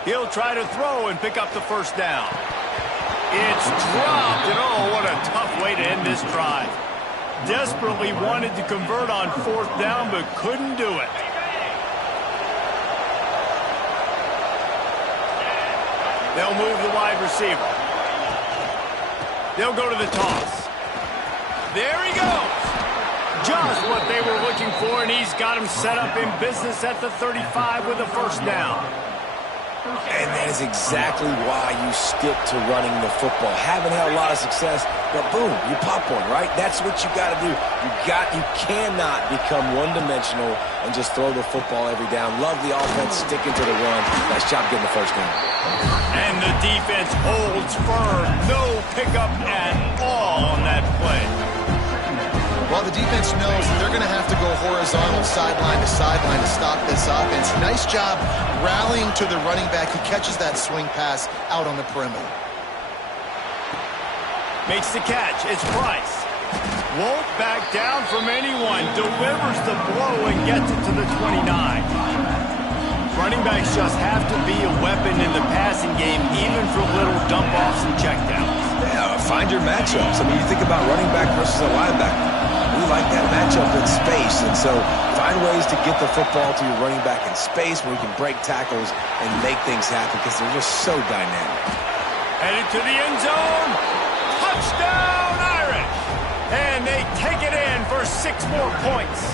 He'll try to throw and pick up the first down. It's dropped, and oh, what a tough way to end this drive. Desperately wanted to convert on 4th down, but couldn't do it. They'll move the wide receiver. They'll go to the toss. There he goes. Just what they were looking for, and he's got him set up in business at the 35 with a first down. And that is exactly why you stick to running the football. Haven't had a lot of success, but boom, you pop one, right? That's what you got to do. You cannot become one-dimensional and just throw the football every down. Love the offense, sticking to the run. Nice job getting the first down. And the defense holds firm. No pickup at all on that play. Well, the defense knows that they're going to have to go horizontal sideline to sideline to stop this offense. Nice job rallying to the running back. He catches that swing pass out on the perimeter. Makes the catch. It's Price. Won't back down from anyone. Delivers the blow and gets it to the 29. Running backs just have to be a weapon in the passing game, even for little dump-offs and checkdowns. Yeah, find your matchups. I mean, you think about running back versus a linebacker. We like that matchup in space, and so find ways to get the football to your running back in space where you can break tackles and make things happen because they're just so dynamic. Headed to the end zone. Touchdown, Irish! And they take it in for 6 more points.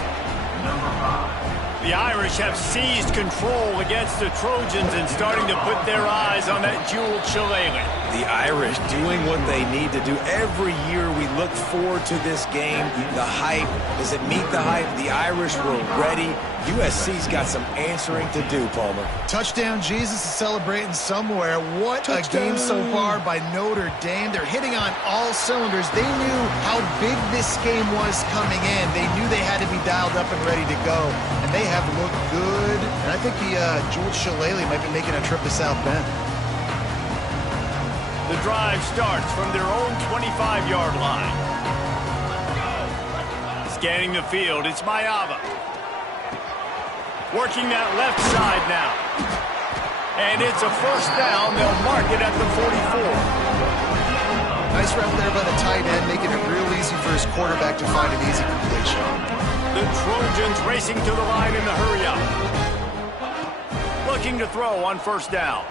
The Irish have seized control against the Trojans and starting to put their eyes on that jeweled shillelagh. The Irish doing what they need to do. Every year we look forward to this game. The hype, does it meet the hype? The Irish were ready USC's got some answering to do, Palmer. Touchdown Jesus is celebrating somewhere. What a game so far by Notre Dame. They're hitting on all cylinders. They knew how big this game was coming in. They knew they had to be dialed up and ready to go. And they have looked good. And I think the George Shillelagh might be making a trip to South Bend. The drive starts from their own 25-yard line. Scanning the field, it's Mayava. Working that left side now. And it's a first down. They'll mark it at the 44. Nice route there by the tight end, making it real easy for his quarterback to find an easy completion. The Trojans racing to the line in the hurry-up. Looking to throw on first down.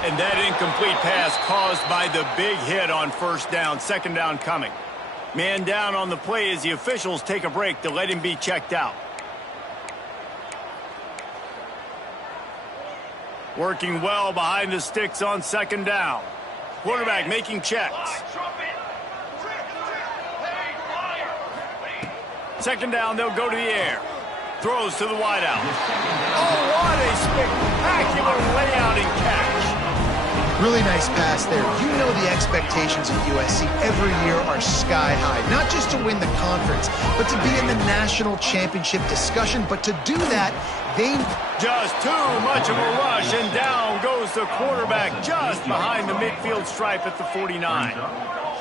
And that incomplete pass caused by the big hit on first down. Second down coming. Man down on the play as the officials take a break to let him be checked out. Working well behind the sticks on second down. Quarterback making checks. Second down, they'll go to the air. Throws to the wideout. Oh, what a spectacular layout and catch. Really nice pass there. You know the expectations of USC every year are sky high. Not just to win the conference, but to be in the national championship discussion. But to do that, they... Just too much of a rush, and down goes the quarterback just behind the midfield stripe at the 49.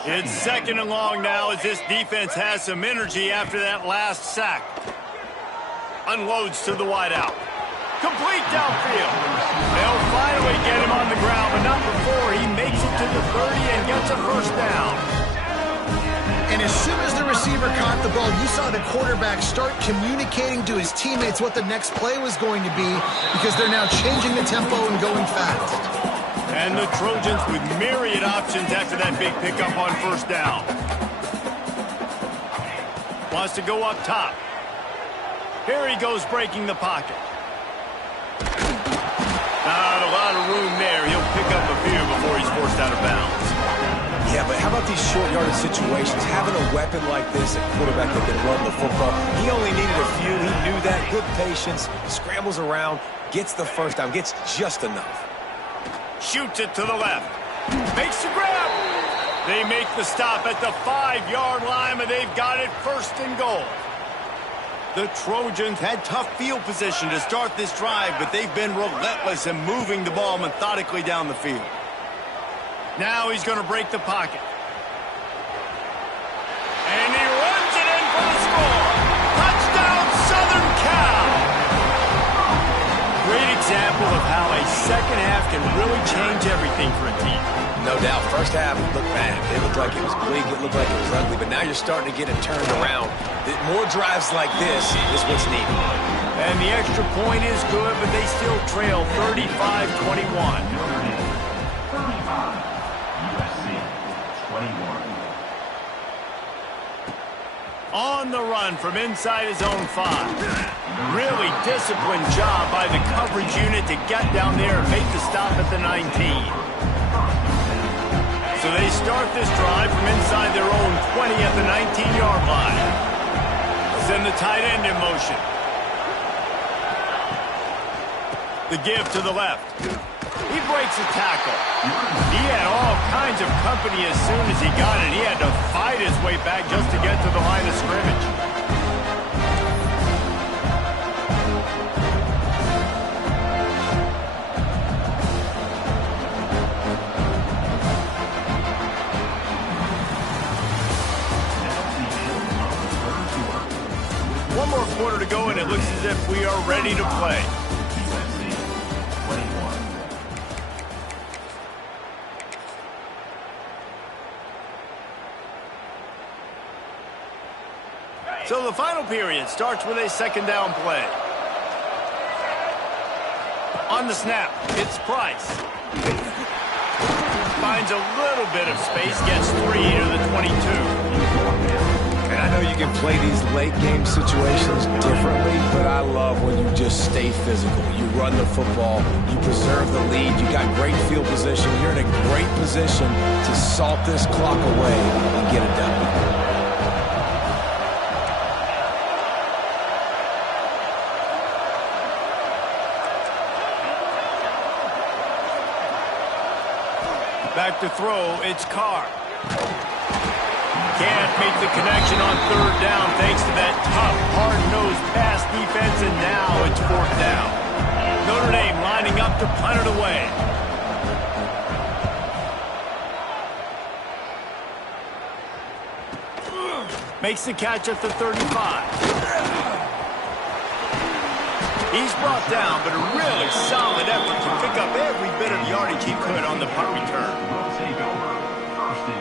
It's second and long now as this defense has some energy after that last sack. Unloads to the wideout. Complete downfield. They'll finally get him on the ground, but not before he makes it to the 30 and gets a first down. And as soon as the receiver caught the ball, you saw the quarterback start communicating to his teammates what the next play was going to be, because they're now changing the tempo and going fast. And the Trojans with myriad options after that big pickup on first down. Wants to go up top. Here he goes breaking the pocket. Not a lot of room there. He'll pick up a few before he's forced out of bounds. Yeah, but how about these short yardage situations? Having a weapon like this, a quarterback that can run the football, he only needed a few. He knew that. Good patience, scrambles around, gets the first down, gets just enough. Shoots it to the left. Makes the grab. They make the stop at the 5-yard line, but they've got it first and goal. The Trojans had tough field position to start this drive, but they've been relentless in moving the ball methodically down the field. Now he's going to break the pocket. And he runs it in for the score. Touchdown, Southern Cal! Great example of how a second half can really change everything for a team. No doubt. First half, it looked bad. It looked like it was bleak. It looked like it was ugly. But now you're starting to get it turned around. More drives like this is what's needed. And the extra point is good, but they still trail 35-21. On the run from inside his own 5. Really disciplined job by the coverage unit to get down there and make the stop at the 19. So they start this drive from inside their own 20 at the 19-yard line. Send the tight end in motion. The give to the left. He breaks a tackle. He had all kinds of company as soon as he got it. He had to fight his way back just to get to the line of scrimmage. One more quarter to go, and it looks as if we are ready to play. So the final period starts with a second down play. On the snap, it's Price. Finds a little bit of space, gets 3 to the 22. And I know you can play these late game situations differently, but I love when you just stay physical. You run the football, you preserve the lead, you got great field position, you're in a great position to salt this clock away and get it done. Back to throw, it's Carr. Can't make the connection on third down thanks to that tough, hard-nosed pass defense, and now it's fourth down. Notre Dame lining up to punt it away. Makes the catch at the 35. He's brought down, but a really solid effort to pick up every bit of yardage he could on the punt return.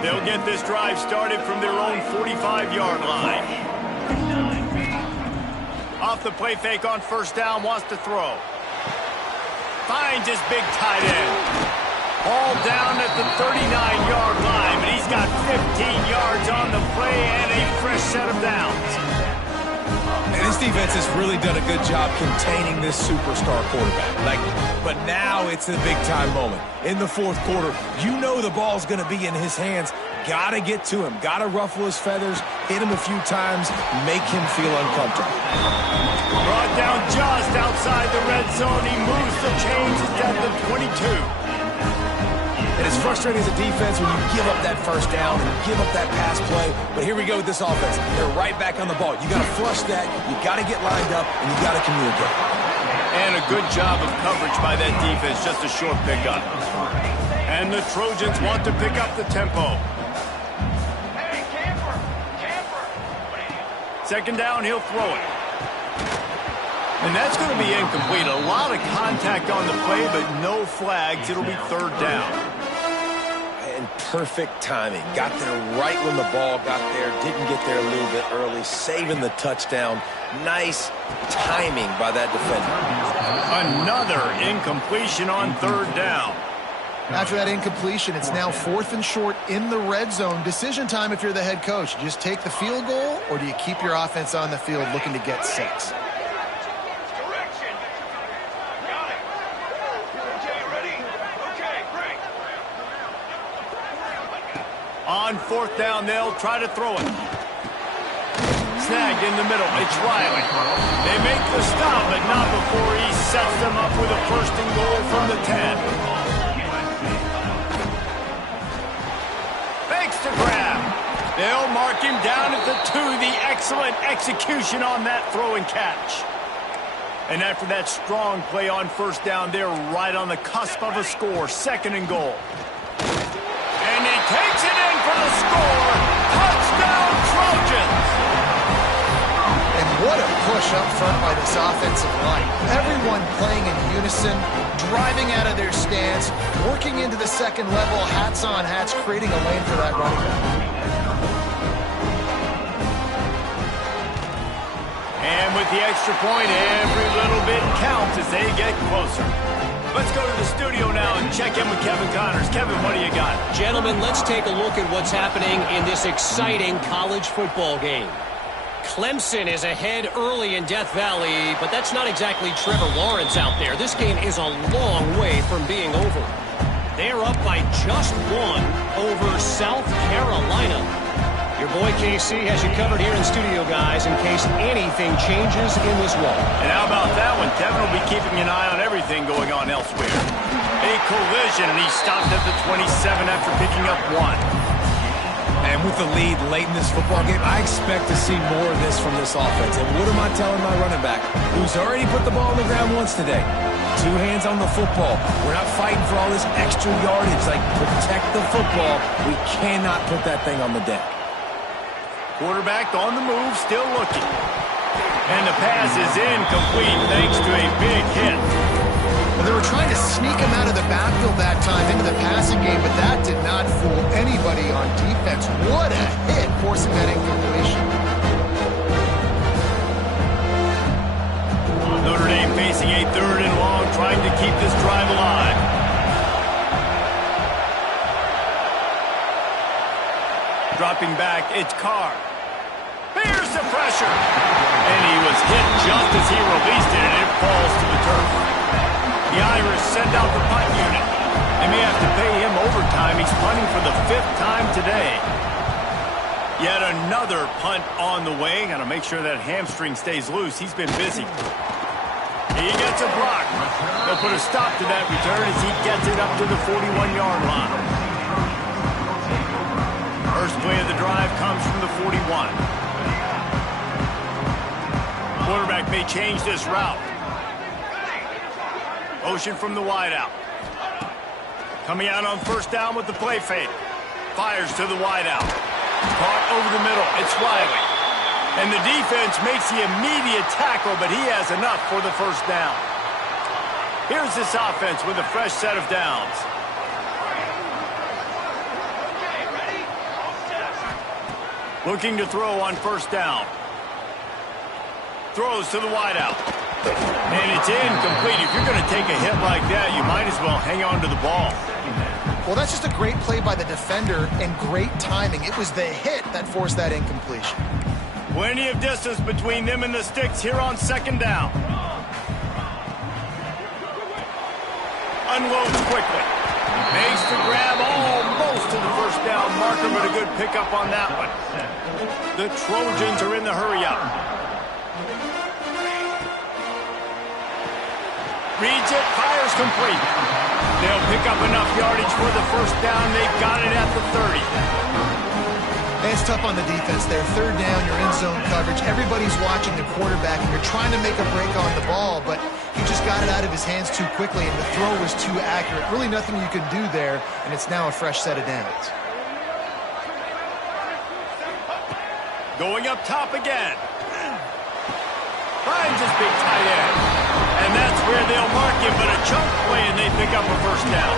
They'll get this drive started from their own 45-yard line. Off the play fake on first down, wants to throw. Finds his big tight end. All down at the 39-yard line, but he's got 15 yards on the play and a fresh set of downs. And this defense has really done a good job containing this superstar quarterback. But now it's the big-time moment. In the fourth quarter, you know the ball's going to be in his hands. Got to get to him. Got to ruffle his feathers, hit him a few times, make him feel uncomfortable. Brought down just outside the red zone. He moves the chains at the 22. And it's frustrating as a defense when you give up that first down and give up that pass play. But here we go with this offense. They're right back on the ball. You got to flush that. You got to get lined up, and you got to communicate. And a good job of coverage by that defense. Just a short pickup. And the Trojans want to pick up the tempo. Second down, he'll throw it. And that's going to be incomplete. A lot of contact on the play, but no flags. It'll be third down. And perfect timing. Got there right when the ball got there. Didn't get there a little bit early. Saving the touchdown. Nice timing by that defender. Another incompletion on third down. After that incompletion, it's now 4th and short in the red zone. Decision time if you're the head coach. Just take the field goal, or do you keep your offense on the field looking to get 6? On fourth down, they'll try to throw it. Snagged in the middle. It's Riley. They make the stop, but not before he sets them up with a first and goal from the 10. Fakes to grab. They'll mark him down at the 2. The excellent execution on that throw and catch. And after that strong play on first down, they're right on the cusp of a score. Second and goal. And he takes it in for the score. Touchdown, Trojans! And what a push up front by this offensive line. Everyone playing in unison, driving out of their stance, working into the second level, hats on hats, creating a lane for that running back. And with the extra point, every little bit counts as they get closer. Let's go to the studio now and check in with Kevin Connors. Kevin, what do you got? Gentlemen, let's take a look at what's happening in this exciting college football game. Clemson is ahead early in Death Valley, but that's not exactly Trevor Lawrence out there. This game is a long way from being over. They're up by just 1 over South Carolina. Your boy KC has you covered here in studio, guys, in case anything changes in this one. And how about that one? Kevin will be keeping an eye on everything going on elsewhere. A collision, and he stopped at the 27 after picking up 1. And with the lead late in this football game, I expect to see more of this from this offense. And what am I telling my running back, who's already put the ball on the ground once today? 2 hands on the football. We're not fighting for all this extra yardage. Protect the football. We cannot put that thing on the deck. Quarterback on the move, still looking. And the pass is incomplete thanks to a big hit. Well, they were trying to sneak him out of the backfield that time into the passing game, but that did not fool anybody on defense. What a hit, forcing that incompletion. Notre Dame facing a 3rd and long, trying to keep this drive alive. Dropping back, it's Carr. Here's the pressure. And he was hit just as he released it, and it falls to the turf. The Irish send out the punt unit. They may have to pay him overtime. He's punting for the 5th time today. Yet another punt on the way. Got to make sure that hamstring stays loose. He's been busy. He gets a block. They'll put a stop to that return as he gets it up to the 41-yard line. First play of the drive comes from the 41. Quarterback may change this route. Motion from the wideout. Coming out on first down with the play fake. Fires to the wideout. Caught over the middle. It's Riley. And the defense makes the immediate tackle, but he has enough for the first down. Here's this offense with a fresh set of downs. Looking to throw on first down. Throws to the wideout. And it's incomplete. If you're going to take a hit like that, you might as well hang on to the ball. Well, that's just a great play by the defender and great timing. It was the hit that forced that incompletion. Plenty of distance between them and the sticks here on second down. Unloads quickly. Makes the grab almost to the first down marker, but a good pickup on that one. The Trojans are in the hurry-up. Reads it, fires complete. They'll pick up enough yardage for the first down. They've got it at the 30. It's tough on the defense there. Third down, you're in zone coverage. Everybody's watching the quarterback, and you're trying to make a break on the ball, but he just got it out of his hands too quickly, and the throw was too accurate. Really nothing you can do there, and it's now a fresh set of downs. Going up top again. Finds his big tight end. And that's where they'll mark him, but a chunk play, and they pick up a first down.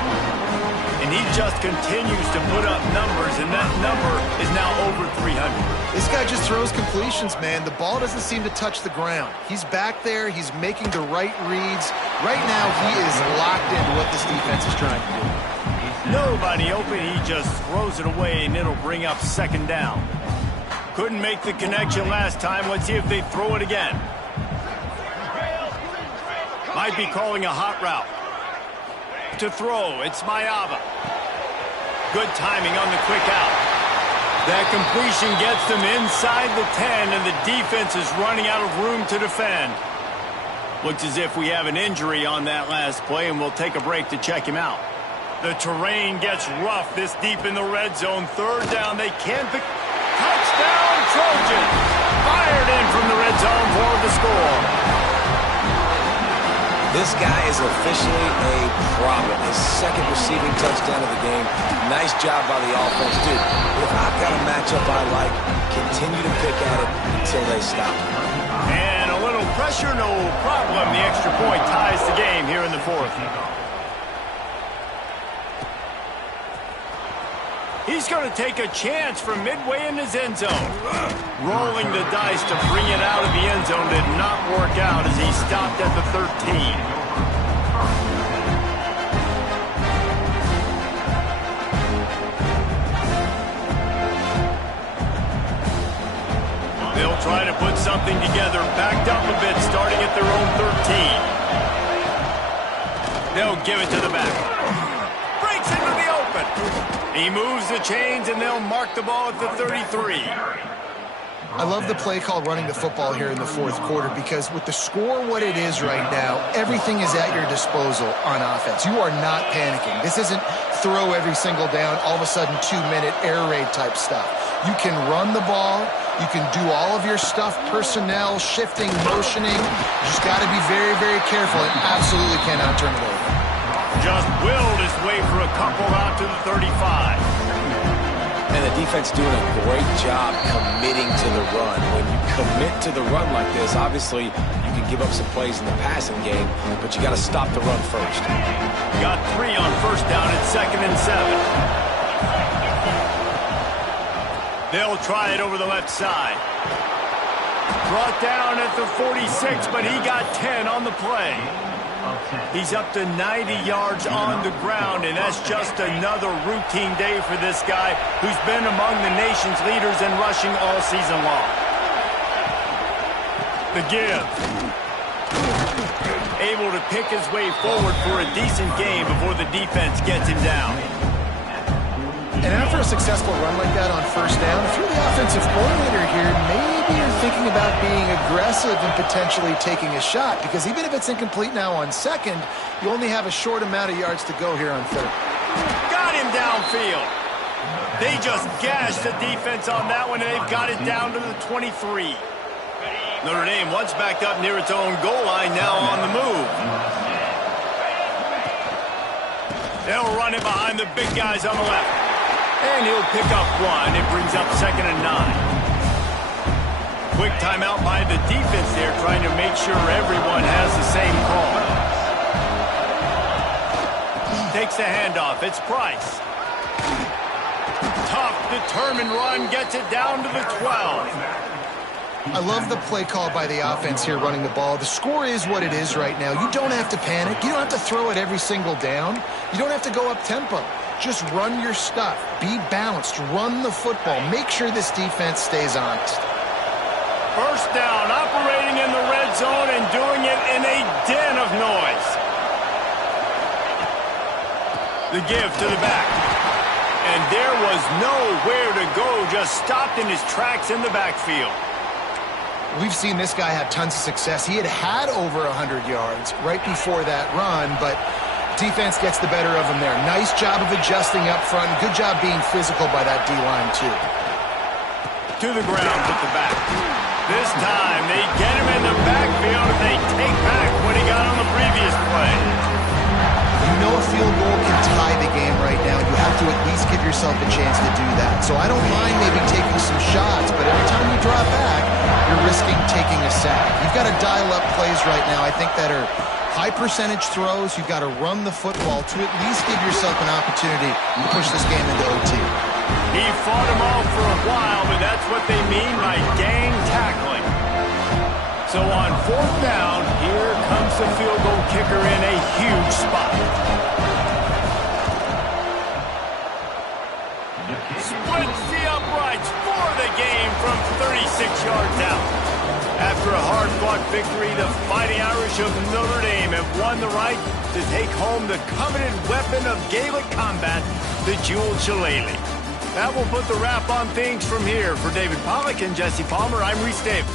And he just continues to put up numbers, and that number is now over 300. This guy just throws completions, man. The ball doesn't seem to touch the ground. He's back there. He's making the right reads. Right now, he is locked into what this defense is trying to do. Nobody open. He just throws it away, and it'll bring up second down. Couldn't make the connection last time. Let's see if they throw it again. Might be calling a hot route. To throw, it's Mayava. Good timing on the quick out. That completion gets them inside the 10, and the defense is running out of room to defend. Looks as if we have an injury on that last play, and we'll take a break to check him out. The terrain gets rough this deep in the red zone. Third down, they can't pick. Touchdown, Trojans! Fired in from the red zone for the score. This guy is officially a problem. His second receiving touchdown of the game. Nice job by the offense, dude. If I've got a matchup I like, continue to pick at it until they stop. And a little pressure, no problem. The extra point ties the game here in the fourth. He's going to take a chance from midway in his end zone. Rolling the dice to bring it out of the end zone did not work out as he stopped at the 13. They'll try to put something together, backed up a bit, starting at their own 13. They'll give it to the back. Breaks into the open. He moves the chains, and they'll mark the ball at the 33. I love the play call running the football here in the fourth quarter because with the score what it is right now, everything is at your disposal on offense. You are not panicking. This isn't throw every single down, all of a sudden 2-minute air raid type stuff. You can run the ball. You can do all of your stuff, personnel, shifting, motioning. You just got to be very, very careful and absolutely cannot turn it over. Just willed his way for a couple out to the 35. And the defense doing a great job committing to the run. When you commit to the run like this, obviously you can give up some plays in the passing game, but you got to stop the run first. Got 3 on first down at 2nd and 7. They'll try it over the left side. Brought down at the 46, but he got 10 on the play. He's up to 90 yards on the ground, and that's just another routine day for this guy who's been among the nation's leaders in rushing all season long. The give. Able to pick his way forward for a decent game before the defense gets him down. And after a successful run like that on first down, if you're the offensive coordinator here, maybe you're thinking about being aggressive and potentially taking a shot, because even if it's incomplete now on second, you only have a short amount of yards to go here on third. Got him downfield. They just gashed the defense on that one, and they've got it down to the 23. Notre Dame once backed up near its own goal line, now on the move. They'll run it behind the big guys on the left. And he'll pick up one. It brings up 2nd and 9. Quick timeout by the defense there, trying to make sure everyone has the same call. Takes the handoff. It's Price. Tough, determined run, gets it down to the 12. I love the play call by the offense here running the ball. The score is what it is right now. You don't have to panic. You don't have to throw it every single down. You don't have to go up tempo. Just run your stuff. Be balanced. Run the football. Make sure this defense stays honest. First down, operating in the red zone and doing it in a den of noise. The give to the back. And there was nowhere to go, just stopped in his tracks in the backfield. We've seen this guy have tons of success. He had over 100 yards right before that run, but defense gets the better of him there. Nice job of adjusting up front. Good job being physical by that D-line, too. To the ground with the back. This time, they get him in the backfield, and they take back what he got on the previous play. You know a field goal can tie the game right now. You have to at least give yourself a chance to do that. So I don't mind maybe taking some shots, but every time you drop back, you're risking taking a sack. You've got to dial up plays right now, I think, that are high percentage throws. You've got to run the football to at least give yourself an opportunity to push this game into OT. He fought him off for a while, but that's what they mean by gang tackling. So on 4th down, here comes the field goal kicker in a huge spot. Splits the uprights for the game from 36 yards out. After a hard-fought victory, the Fighting Irish of Notre Dame have won the right to take home the coveted weapon of Gaelic combat, the jeweled shillelagh. That will put the wrap on things from here. For David Pollack and Jesse Palmer, I'm Reese Davis.